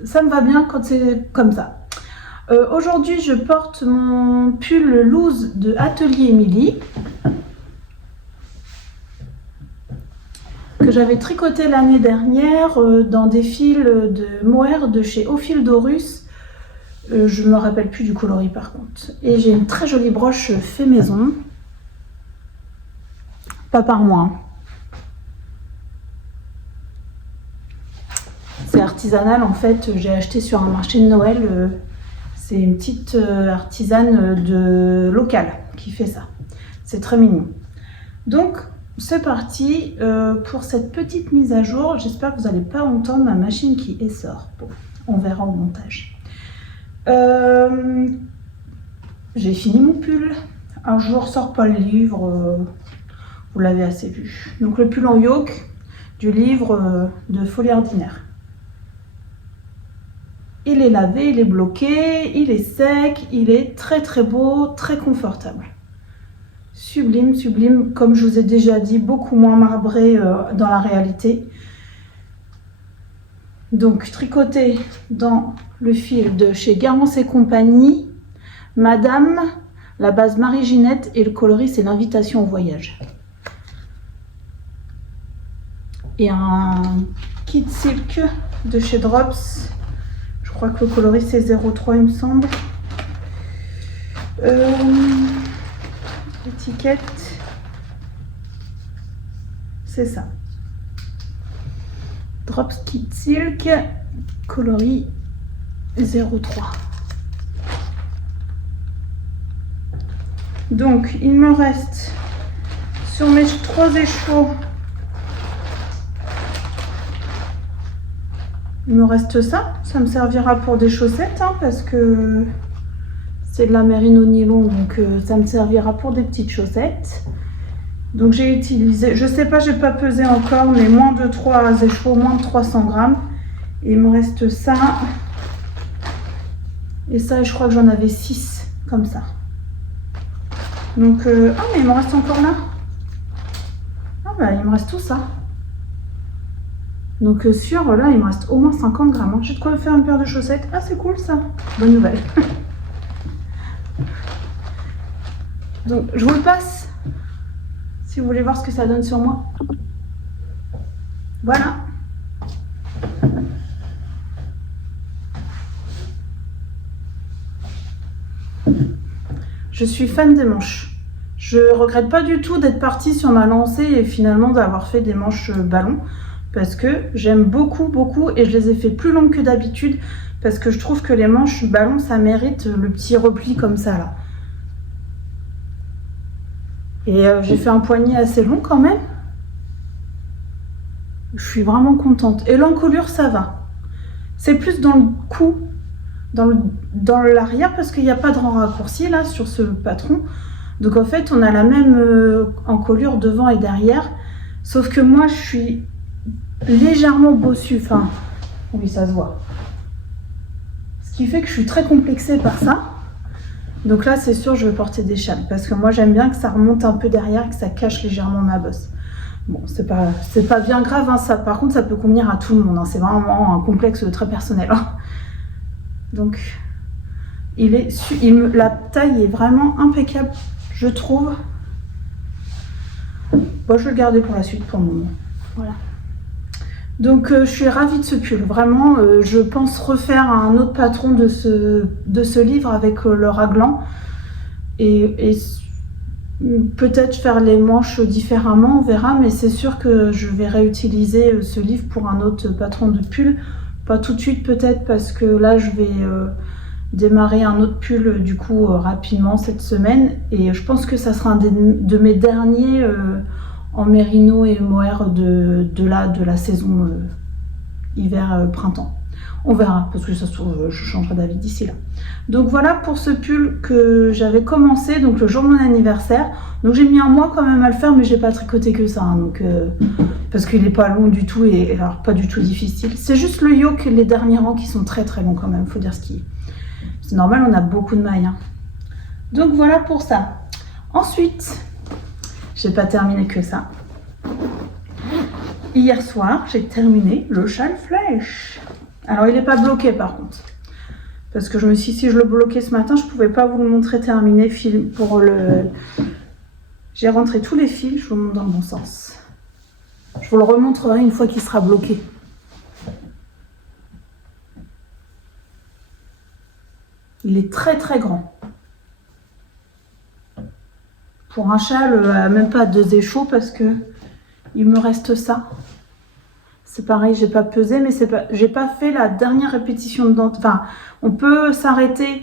Ça me va bien quand c'est comme ça. Aujourd'hui, je porte mon pull loose de Atelier Émilie que j'avais tricoté l'année dernière dans des fils de mohair de chez Au Fil d'Horus. Je me rappelle plus du coloris par contre. Et j'ai une très jolie broche fait maison. Pas par moi. C'est artisanal en fait. J'ai acheté sur un marché de Noël. C'est une petite artisane locale qui fait ça. C'est très mignon. Donc c'est parti pour cette petite mise à jour. J'espère que vous n'allez pas entendre ma machine qui essore. Bon, on verra au montage. J'ai fini mon pull. Alors je ne ressors pas le livre, vous l'avez assez vu. Donc le pull en yoke du livre de Folie Ordinaire. Il est lavé, il est bloqué, il est sec, il est très beau, très confortable. Sublime, comme je vous ai déjà dit, beaucoup moins marbré dans la réalité. Donc tricoté dans le fil de chez Garance et compagnie, Madame, la base Marie-Ginette et le coloris c'est l'invitation au voyage. et un kit silk de chez Drops. Je crois que le coloris c'est 03 il me semble. L'étiquette, c'est ça. Drops Kit Silk, coloris 03. Donc il me reste sur mes 3 écheveaux, il me reste ça. Ça me servira pour des chaussettes hein, parce que c'est de la mérino nylon, donc ça me servira pour des petites chaussettes. Donc j'ai utilisé, je sais pas, j'ai pas pesé encore, mais moins de 3 écheveaux, moins de 300 grammes. Et il me reste ça. Et ça, je crois que j'en avais 6 comme ça. Donc, ah mais il me reste encore là. Ah bah il me reste tout ça. Donc sur là, il me reste au moins 50 grammes. Hein. J'ai de quoi faire une paire de chaussettes. Ah c'est cool ça. Bonne nouvelle. Donc je vous le passe. Si vous voulez voir ce que ça donne sur moi. Voilà. Je suis fan des manches. Je regrette pas du tout d'être partie sur ma lancée et finalement d'avoir fait des manches ballon. Parce que j'aime beaucoup et je les ai fait plus longues que d'habitude. Parce que je trouve que les manches ballon, ça mérite le petit repli comme ça là. Et j'ai fait un poignet assez long quand même. Je suis vraiment contente. Et l'encolure, ça va. C'est plus dans le cou, dans l'arrière, parce qu'il n'y a pas de rang raccourci là sur ce patron. Donc en fait, on a la même encolure devant et derrière. Sauf que moi, je suis légèrement bossue. Enfin, oui, ça se voit. Ce qui fait que je suis très complexée par ça. Donc là, c'est sûr, je vais porter des châles parce que moi, j'aime bien que ça remonte un peu derrière, que ça cache légèrement ma bosse. Bon, c'est pas bien grave, hein, ça. Par contre, ça peut convenir à tout le monde. Hein, c'est vraiment un complexe très personnel. Hein. Donc, la taille est vraiment impeccable, je trouve. Bon, je vais le garder pour la suite pour le moment. Voilà. Donc, je suis ravie de ce pull. Vraiment, je pense refaire un autre patron de ce livre avec le raglan. Et peut-être faire les manches différemment, on verra. Mais c'est sûr que je vais réutiliser ce livre pour un autre patron de pull. Pas tout de suite peut-être parce que là, je vais démarrer un autre pull du coup rapidement cette semaine. Et je pense que ça sera un de mes derniers... en mérino et mohair de la saison hiver-printemps. On verra, parce que ça se trouve, je changerai d'avis d'ici là. Donc voilà pour ce pull que j'avais commencé, donc le jour de mon anniversaire. Donc j'ai mis un mois quand même à le faire, mais j'ai pas tricoté que ça, hein, donc, parce qu'il n'est pas long du tout et alors pas du tout difficile. C'est juste le yoke, les derniers rangs qui sont très longs quand même, faut dire ce qui est. C'est normal, on a beaucoup de mailles. Hein. Donc voilà pour ça. Ensuite... j'ai pas terminé que ça. Hier soir, j'ai terminé le châle flèche. Alors, il n'est pas bloqué par contre. Parce que je me suis dit, si je le bloquais ce matin, je ne pouvais pas vous le montrer terminé. J'ai rentré tous les fils, je vous le montre dans le bon sens. Je vous le remontrerai une fois qu'il sera bloqué. Il est très grand. Pour un châle, même pas 2 échos parce que il me reste ça. C'est pareil, j'ai pas pesé, mais j'ai pas fait la dernière répétition de dentelle. Enfin, on peut s'arrêter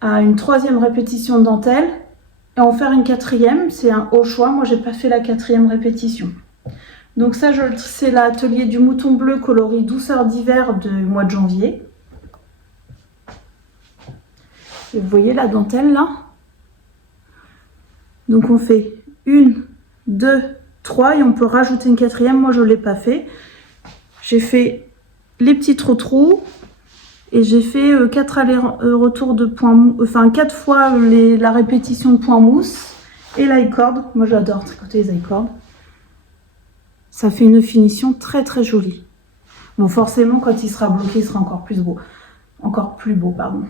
à une 3e répétition de dentelle et en faire une 4e. C'est au choix. Moi, j'ai pas fait la 4e répétition. Donc ça, c'est l'atelier du mouton bleu coloris douceur d'hiver du mois de janvier. Et vous voyez la dentelle là? Donc on fait 1, 2, 3 et on peut rajouter une 4e. Moi je ne l'ai pas fait. J'ai fait les petits trous et j'ai fait 4 allers-retours de points mousse, enfin 4 fois la répétition de points mousse et l'i-cord. Moi j'adore tricoter les i-cords. Ça fait une finition très jolie. Bon forcément quand il sera bloqué il sera encore plus beau. Encore plus beau, pardon.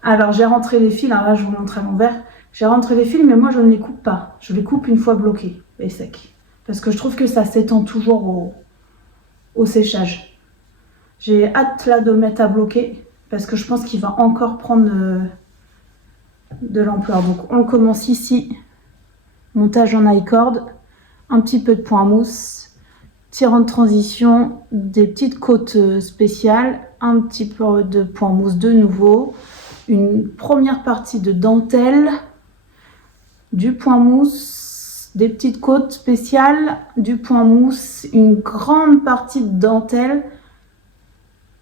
Alors j'ai rentré les fils, alors là je vous montre à l'envers. J'ai rentré les fils mais moi je ne les coupe pas. Je les coupe une fois bloqués et secs. parce que je trouve que ça s'étend toujours au séchage. J'ai hâte là de le mettre à bloquer parce que je pense qu'il va encore prendre de l'ampleur. Donc on commence ici, montage en I-cord, un petit peu de point mousse, tirant de transition, des petites côtes spéciales, un petit peu de point mousse de nouveau, une première partie de dentelle, du point mousse, des petites côtes spéciales, du point mousse, une grande partie de dentelle,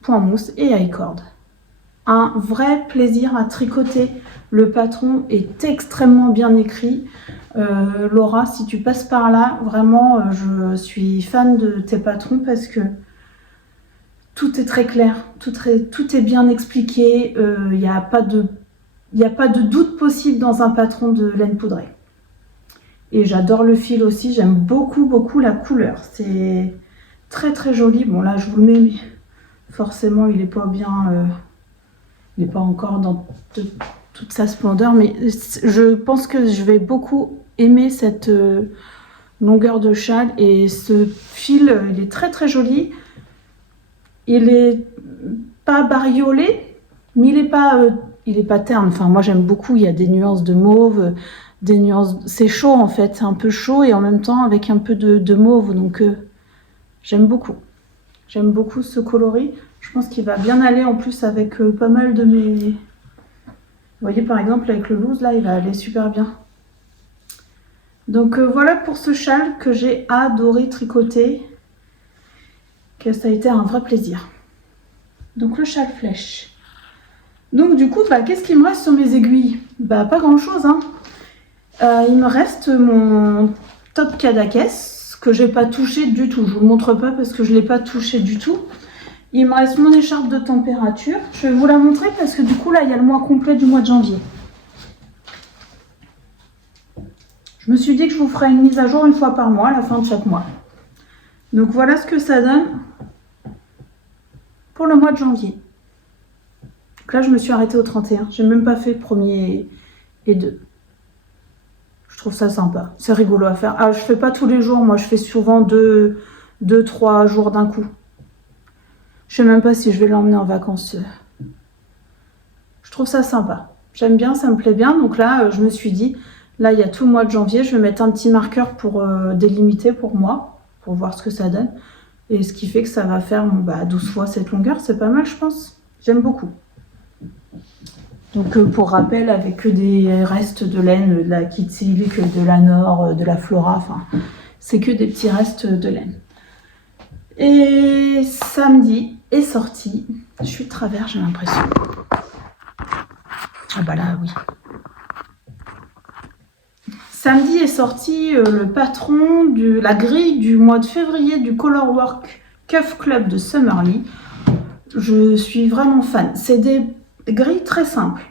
point mousse et I-cord. Un vrai plaisir à tricoter. Le patron est extrêmement bien écrit. Laura, si tu passes par là, vraiment, je suis fan de tes patrons parce que tout est très clair, tout est bien expliqué. Il n'y a pas de doute possible dans un patron de laine poudrée. Et j'adore le fil aussi, j'aime beaucoup la couleur. C'est très joli. Bon là, je vous le mets, mais forcément, il n'est pas bien... il n'est pas encore dans toute sa splendeur, mais je pense que je vais beaucoup aimer cette longueur de châle. Et ce fil, il est très joli. Il est pas bariolé, mais il est pas terne. Enfin, moi, j'aime beaucoup. Il y a des nuances de mauve, des nuances... C'est chaud, en fait. C'est un peu chaud et en même temps avec un peu de mauve. Donc, j'aime beaucoup. J'aime beaucoup ce coloris. Je pense qu'il va bien aller en plus avec pas mal de mes... Vous voyez par exemple avec le loose là, il va aller super bien. Donc voilà pour ce châle que j'ai adoré tricoter. Que ça a été un vrai plaisir. Donc le châle flèche. Donc du coup, qu'est-ce qu'il me reste sur mes aiguilles? Pas grand chose. Hein. Il me reste mon top Cadaqués que j'ai pas touché du tout. Je vous le montre pas parce que je l'ai pas touché du tout. Il me reste mon écharpe de température. Je vais vous la montrer parce que du coup, là, il y a le mois complet du mois de janvier. Je me suis dit que je vous ferai une mise à jour une fois par mois, à la fin de chaque mois. Donc, voilà ce que ça donne pour le mois de janvier. Donc là, je me suis arrêtée au 31. Je n'ai même pas fait 1er et 2. Je trouve ça sympa. C'est rigolo à faire. Ah, je fais pas tous les jours. Moi, je fais souvent 2-3 jours d'un coup. Je sais même pas si je vais l'emmener en vacances. Je trouve ça sympa. J'aime bien, ça me plaît bien. Donc là, je me suis dit, là, il y a tout le mois de janvier. Je vais mettre un petit marqueur pour délimiter pour moi, pour voir ce que ça donne. Et ce qui fait que ça va faire 12 fois cette longueur. C'est pas mal, je pense. J'aime beaucoup. Donc pour rappel, avec que des restes de laine, de la Kitzig, de la Nord, de la Flora. Enfin, c'est que des petits restes de laine. Et samedi est sorti, je suis de travers, j'ai l'impression. Ah bah là, oui. Samedi est sorti le patron de la grille du mois de février du Colorwork Cuff Club de Summerly. Je suis vraiment fan. C'est des grilles très simples.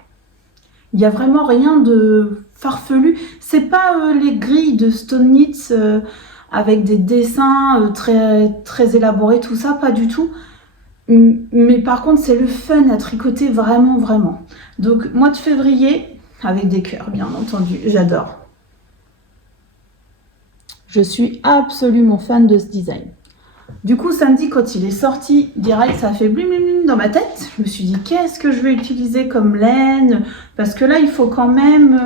Il n'y a vraiment rien de farfelu. C'est pas les grilles de Stone Knits avec des dessins très élaborés, tout ça, pas du tout. Mais par contre, c'est le fun à tricoter, vraiment. Donc, mois de février, avec des cœurs, bien entendu, j'adore. Je suis absolument fan de ce design. Du coup, samedi, quand il est sorti, direct, ça a fait blim blim dans ma tête. Je me suis dit, qu'est-ce que je vais utiliser comme laine? Parce que là, il faut quand même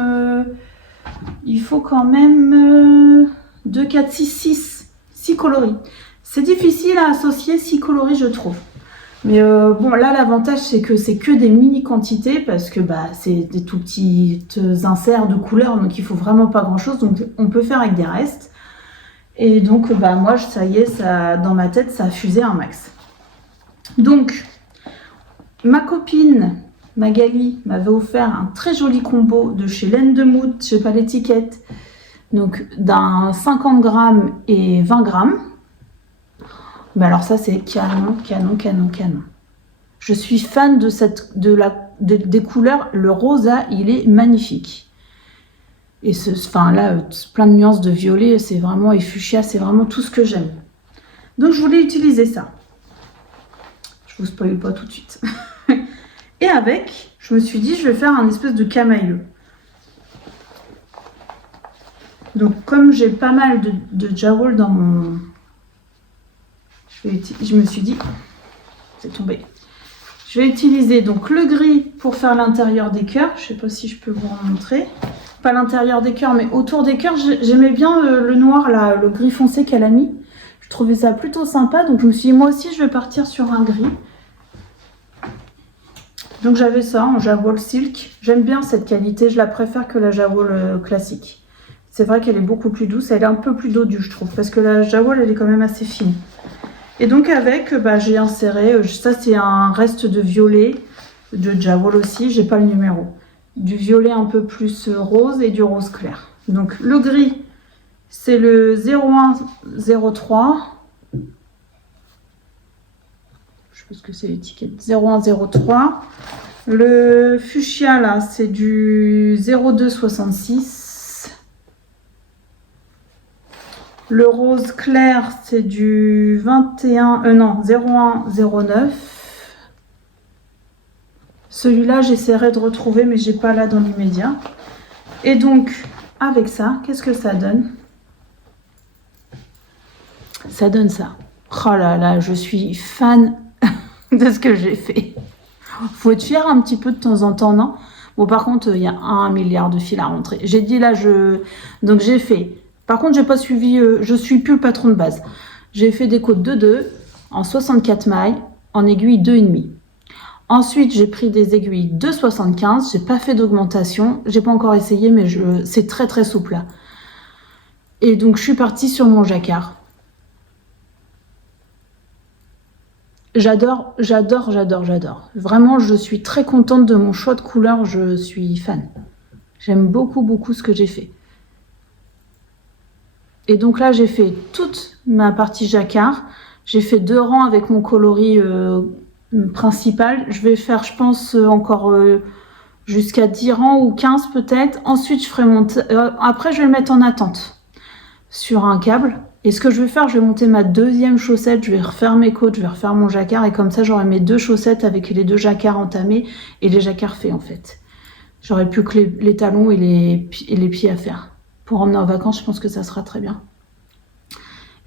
2, 4, 6 coloris. C'est difficile à associer 6 coloris, je trouve. Mais bon, là, l'avantage, c'est que des mini quantités parce que c'est des tout petits inserts de couleurs, donc il faut vraiment pas grand-chose. Donc, on peut faire avec des restes. Et donc, moi, ça y est, ça, dans ma tête, ça a fusé un max. Donc, ma copine Magali m'avait offert un très joli combo de chez Laine de Mout, je sais pas l'étiquette, donc d'un 50 grammes et 20 grammes. Mais alors ça, c'est canon. Je suis fan des couleurs. Le rosa, il est magnifique. Et plein de nuances de violet, c'est vraiment, et fuchsia, c'est vraiment tout ce que j'aime. Donc, je voulais utiliser ça. Je vous spoil pas tout de suite. Et avec, je me suis dit, je vais faire un espèce de camailleux. Donc comme j'ai pas mal de Jawol dans mon... Je me suis dit, c'est tombé. Je vais utiliser donc le gris pour faire l'intérieur des cœurs. Je sais pas si je peux vous en montrer. Pas l'intérieur des cœurs, mais autour des cœurs. J'aimais bien le noir, là, le gris foncé qu'elle a mis. Je trouvais ça plutôt sympa. Donc je me suis dit, moi aussi, je vais partir sur un gris. Donc j'avais ça en Jawol Silk. J'aime bien cette qualité. Je la préfère que la Jawol classique. C'est vrai qu'elle est beaucoup plus douce. Elle est un peu plus dodue, je trouve. Parce que la Jawol, elle est quand même assez fine. Et donc avec, j'ai inséré, ça c'est un reste de violet, de Jawol aussi, j'ai pas le numéro. Du violet un peu plus rose et du rose clair. Donc le gris, c'est le 0103. Je pense que c'est l'étiquette 0103. Le fuchsia là, c'est du 0266. Le rose clair, c'est du 0109. Celui-là, j'essaierai de retrouver, mais j'ai pas là dans l'immédiat. Et donc, avec ça, qu'est-ce que ça donne? Ça donne ça. Oh là là, je suis fan de ce que j'ai fait. Faut être fier un petit peu de temps en temps, non? Bon, par contre, il y a 1 milliard de fils à rentrer. J'ai dit là, donc j'ai fait... Par contre, j'ai pas suivi, je suis plus le patron de base. J'ai fait des côtes de 2 en 64 mailles, en aiguille 2,5. Ensuite, j'ai pris des aiguilles de 75. J'ai pas fait d'augmentation. J'ai pas encore essayé, mais c'est très très souple là. Et donc, je suis partie sur mon jacquard. J'adore, j'adore, j'adore, j'adore. Vraiment, je suis très contente de mon choix de couleur. Je suis fan. J'aime beaucoup, beaucoup ce que j'ai fait. Et donc là, j'ai fait toute ma partie jacquard. J'ai fait 2 rangs avec mon coloris principal. Je vais faire, je pense, encore jusqu'à 10 rangs ou 15 peut-être. Ensuite, je ferai monter... après, je vais le mettre en attente sur un câble. Et ce que je vais faire, je vais monter ma deuxième chaussette. Je vais refaire mes côtes, je vais refaire mon jacquard. Et comme ça, j'aurai mes 2 chaussettes avec les 2 jacquards entamés et les jacquards faits en fait. J'aurai plus que les talons et les pieds à faire. Pour emmener en vacances, je pense que ça sera très bien.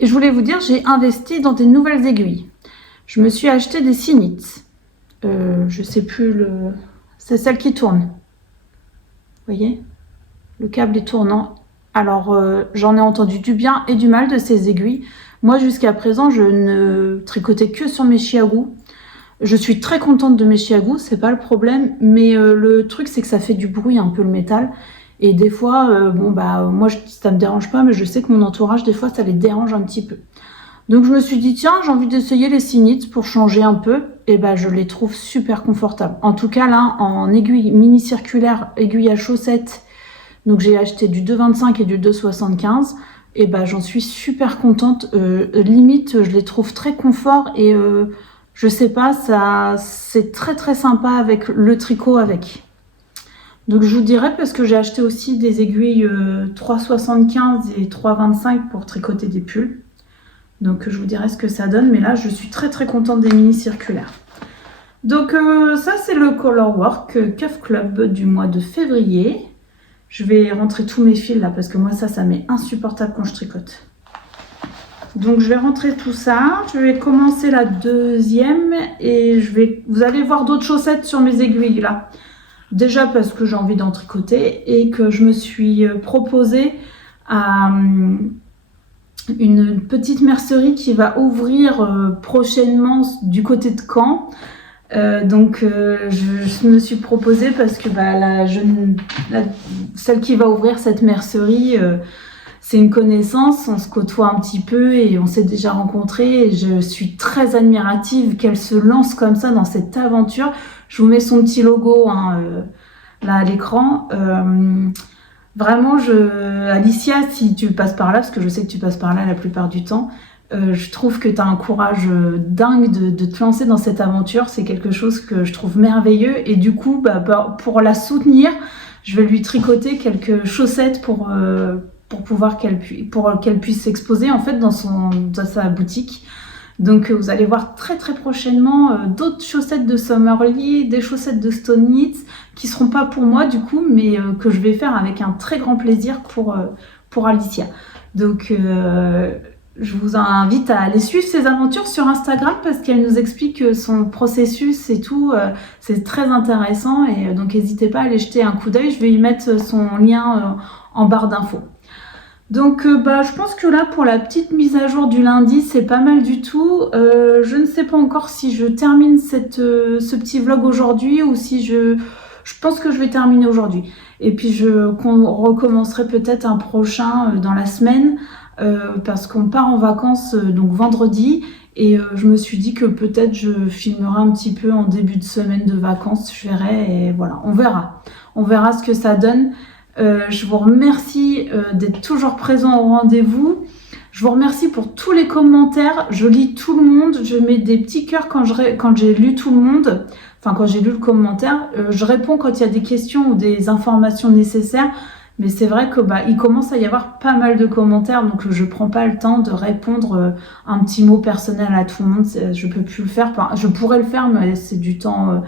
Et je voulais vous dire, j'ai investi dans des nouvelles aiguilles. Je me suis acheté des Sinith. Je sais plus le... C'est celle qui tourne. Vous voyez? Le câble est tournant. Alors, j'en ai entendu du bien et du mal de ces aiguilles. Moi, jusqu'à présent, je ne tricotais que sur mes chiagous. Je suis très contente de mes chiagous, c'est pas le problème. Mais le truc, c'est que ça fait du bruit un peu le métal. Et des fois, moi, ça me dérange pas, mais je sais que mon entourage, des fois, ça les dérange un petit peu. Donc, je me suis dit, tiens, j'ai envie d'essayer les Sinith pour changer un peu. Et je les trouve super confortables. En tout cas, là, en aiguille mini circulaire, aiguille à chaussettes, donc j'ai acheté du 2,25 et du 2,75. Et j'en suis super contente. Limite, je les trouve très confort et je sais pas, ça, c'est très très sympa avec le tricot avec. Donc je vous dirai parce que j'ai acheté aussi des aiguilles 3,75 et 3,25 pour tricoter des pulls. Donc je vous dirai ce que ça donne. Mais là, je suis très très contente des mini circulaires. Donc ça, c'est le Color Work Cuff Club du mois de février. Je vais rentrer tous mes fils là parce que moi, ça m'est insupportable quand je tricote. Donc je vais rentrer tout ça. Je vais commencer la deuxième et vous allez voir d'autres chaussettes sur mes aiguilles là. Déjà parce que j'ai envie d'en tricoter et que je me suis proposée à une petite mercerie qui va ouvrir prochainement du côté de Caen. Je me suis proposée parce que celle qui va ouvrir cette mercerie, c'est une connaissance, on se côtoie un petit peu et on s'est déjà rencontrés. Et je suis très admirative qu'elle se lance comme ça dans cette aventure. Je vous mets son petit logo là à l'écran. Vraiment, Alicia, si tu passes par là, parce que je sais que tu passes par là la plupart du temps, je trouve que tu as un courage dingue de te lancer dans cette aventure. C'est quelque chose que je trouve merveilleux. Et du coup, pour la soutenir, je vais lui tricoter quelques chaussettes pour pouvoir qu'elle puisse s'exposer en fait dans sa boutique. Donc vous allez voir très très prochainement d'autres chaussettes de Summerly, des chaussettes de Stone Knits qui seront pas pour moi du coup, mais que je vais faire avec un très grand plaisir pour pour Alicia. Donc je vous invite à aller suivre ses aventures sur Instagram parce qu'elle nous explique son processus et tout. C'est très intéressant et donc n'hésitez pas à aller jeter un coup d'œil. Je vais y mettre son lien en barre d'infos. Donc je pense que là pour la petite mise à jour du lundi c'est pas mal du tout. Je ne sais pas encore si je termine ce petit vlog aujourd'hui ou si je pense que je vais terminer aujourd'hui. Et puis je recommencerai peut-être un prochain dans la semaine parce qu'on part en vacances donc vendredi et je me suis dit que peut-être je filmerai un petit peu en début de semaine de vacances, je verrai et voilà, on verra ce que ça donne. Je vous remercie d'être toujours présent au rendez-vous. Je vous remercie pour tous les commentaires. Je lis tout le monde. Je mets des petits cœurs quand j'ai lu tout le monde. Enfin, quand j'ai lu le commentaire. Je réponds quand il y a des questions ou des informations nécessaires. Mais c'est vrai que il commence à y avoir pas mal de commentaires. Donc, je prends pas le temps de répondre un petit mot personnel à tout le monde. Je peux plus le faire. Enfin, je pourrais le faire, mais c'est du temps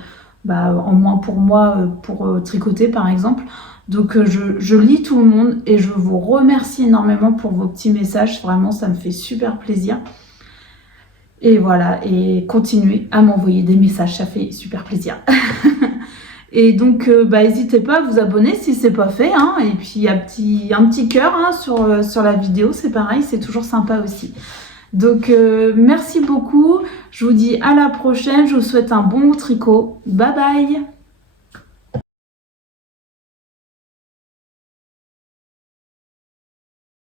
en moins pour moi pour tricoter, par exemple. Donc je lis tout le monde et je vous remercie énormément pour vos petits messages. Vraiment, ça me fait super plaisir. Et voilà, et continuez à m'envoyer des messages, ça fait super plaisir. Et donc, n'hésitez pas à vous abonner si c'est pas fait. Hein. Et puis, un petit cœur sur la vidéo, c'est pareil, c'est toujours sympa aussi. Donc, merci beaucoup. Je vous dis à la prochaine. Je vous souhaite un bon tricot. Bye bye!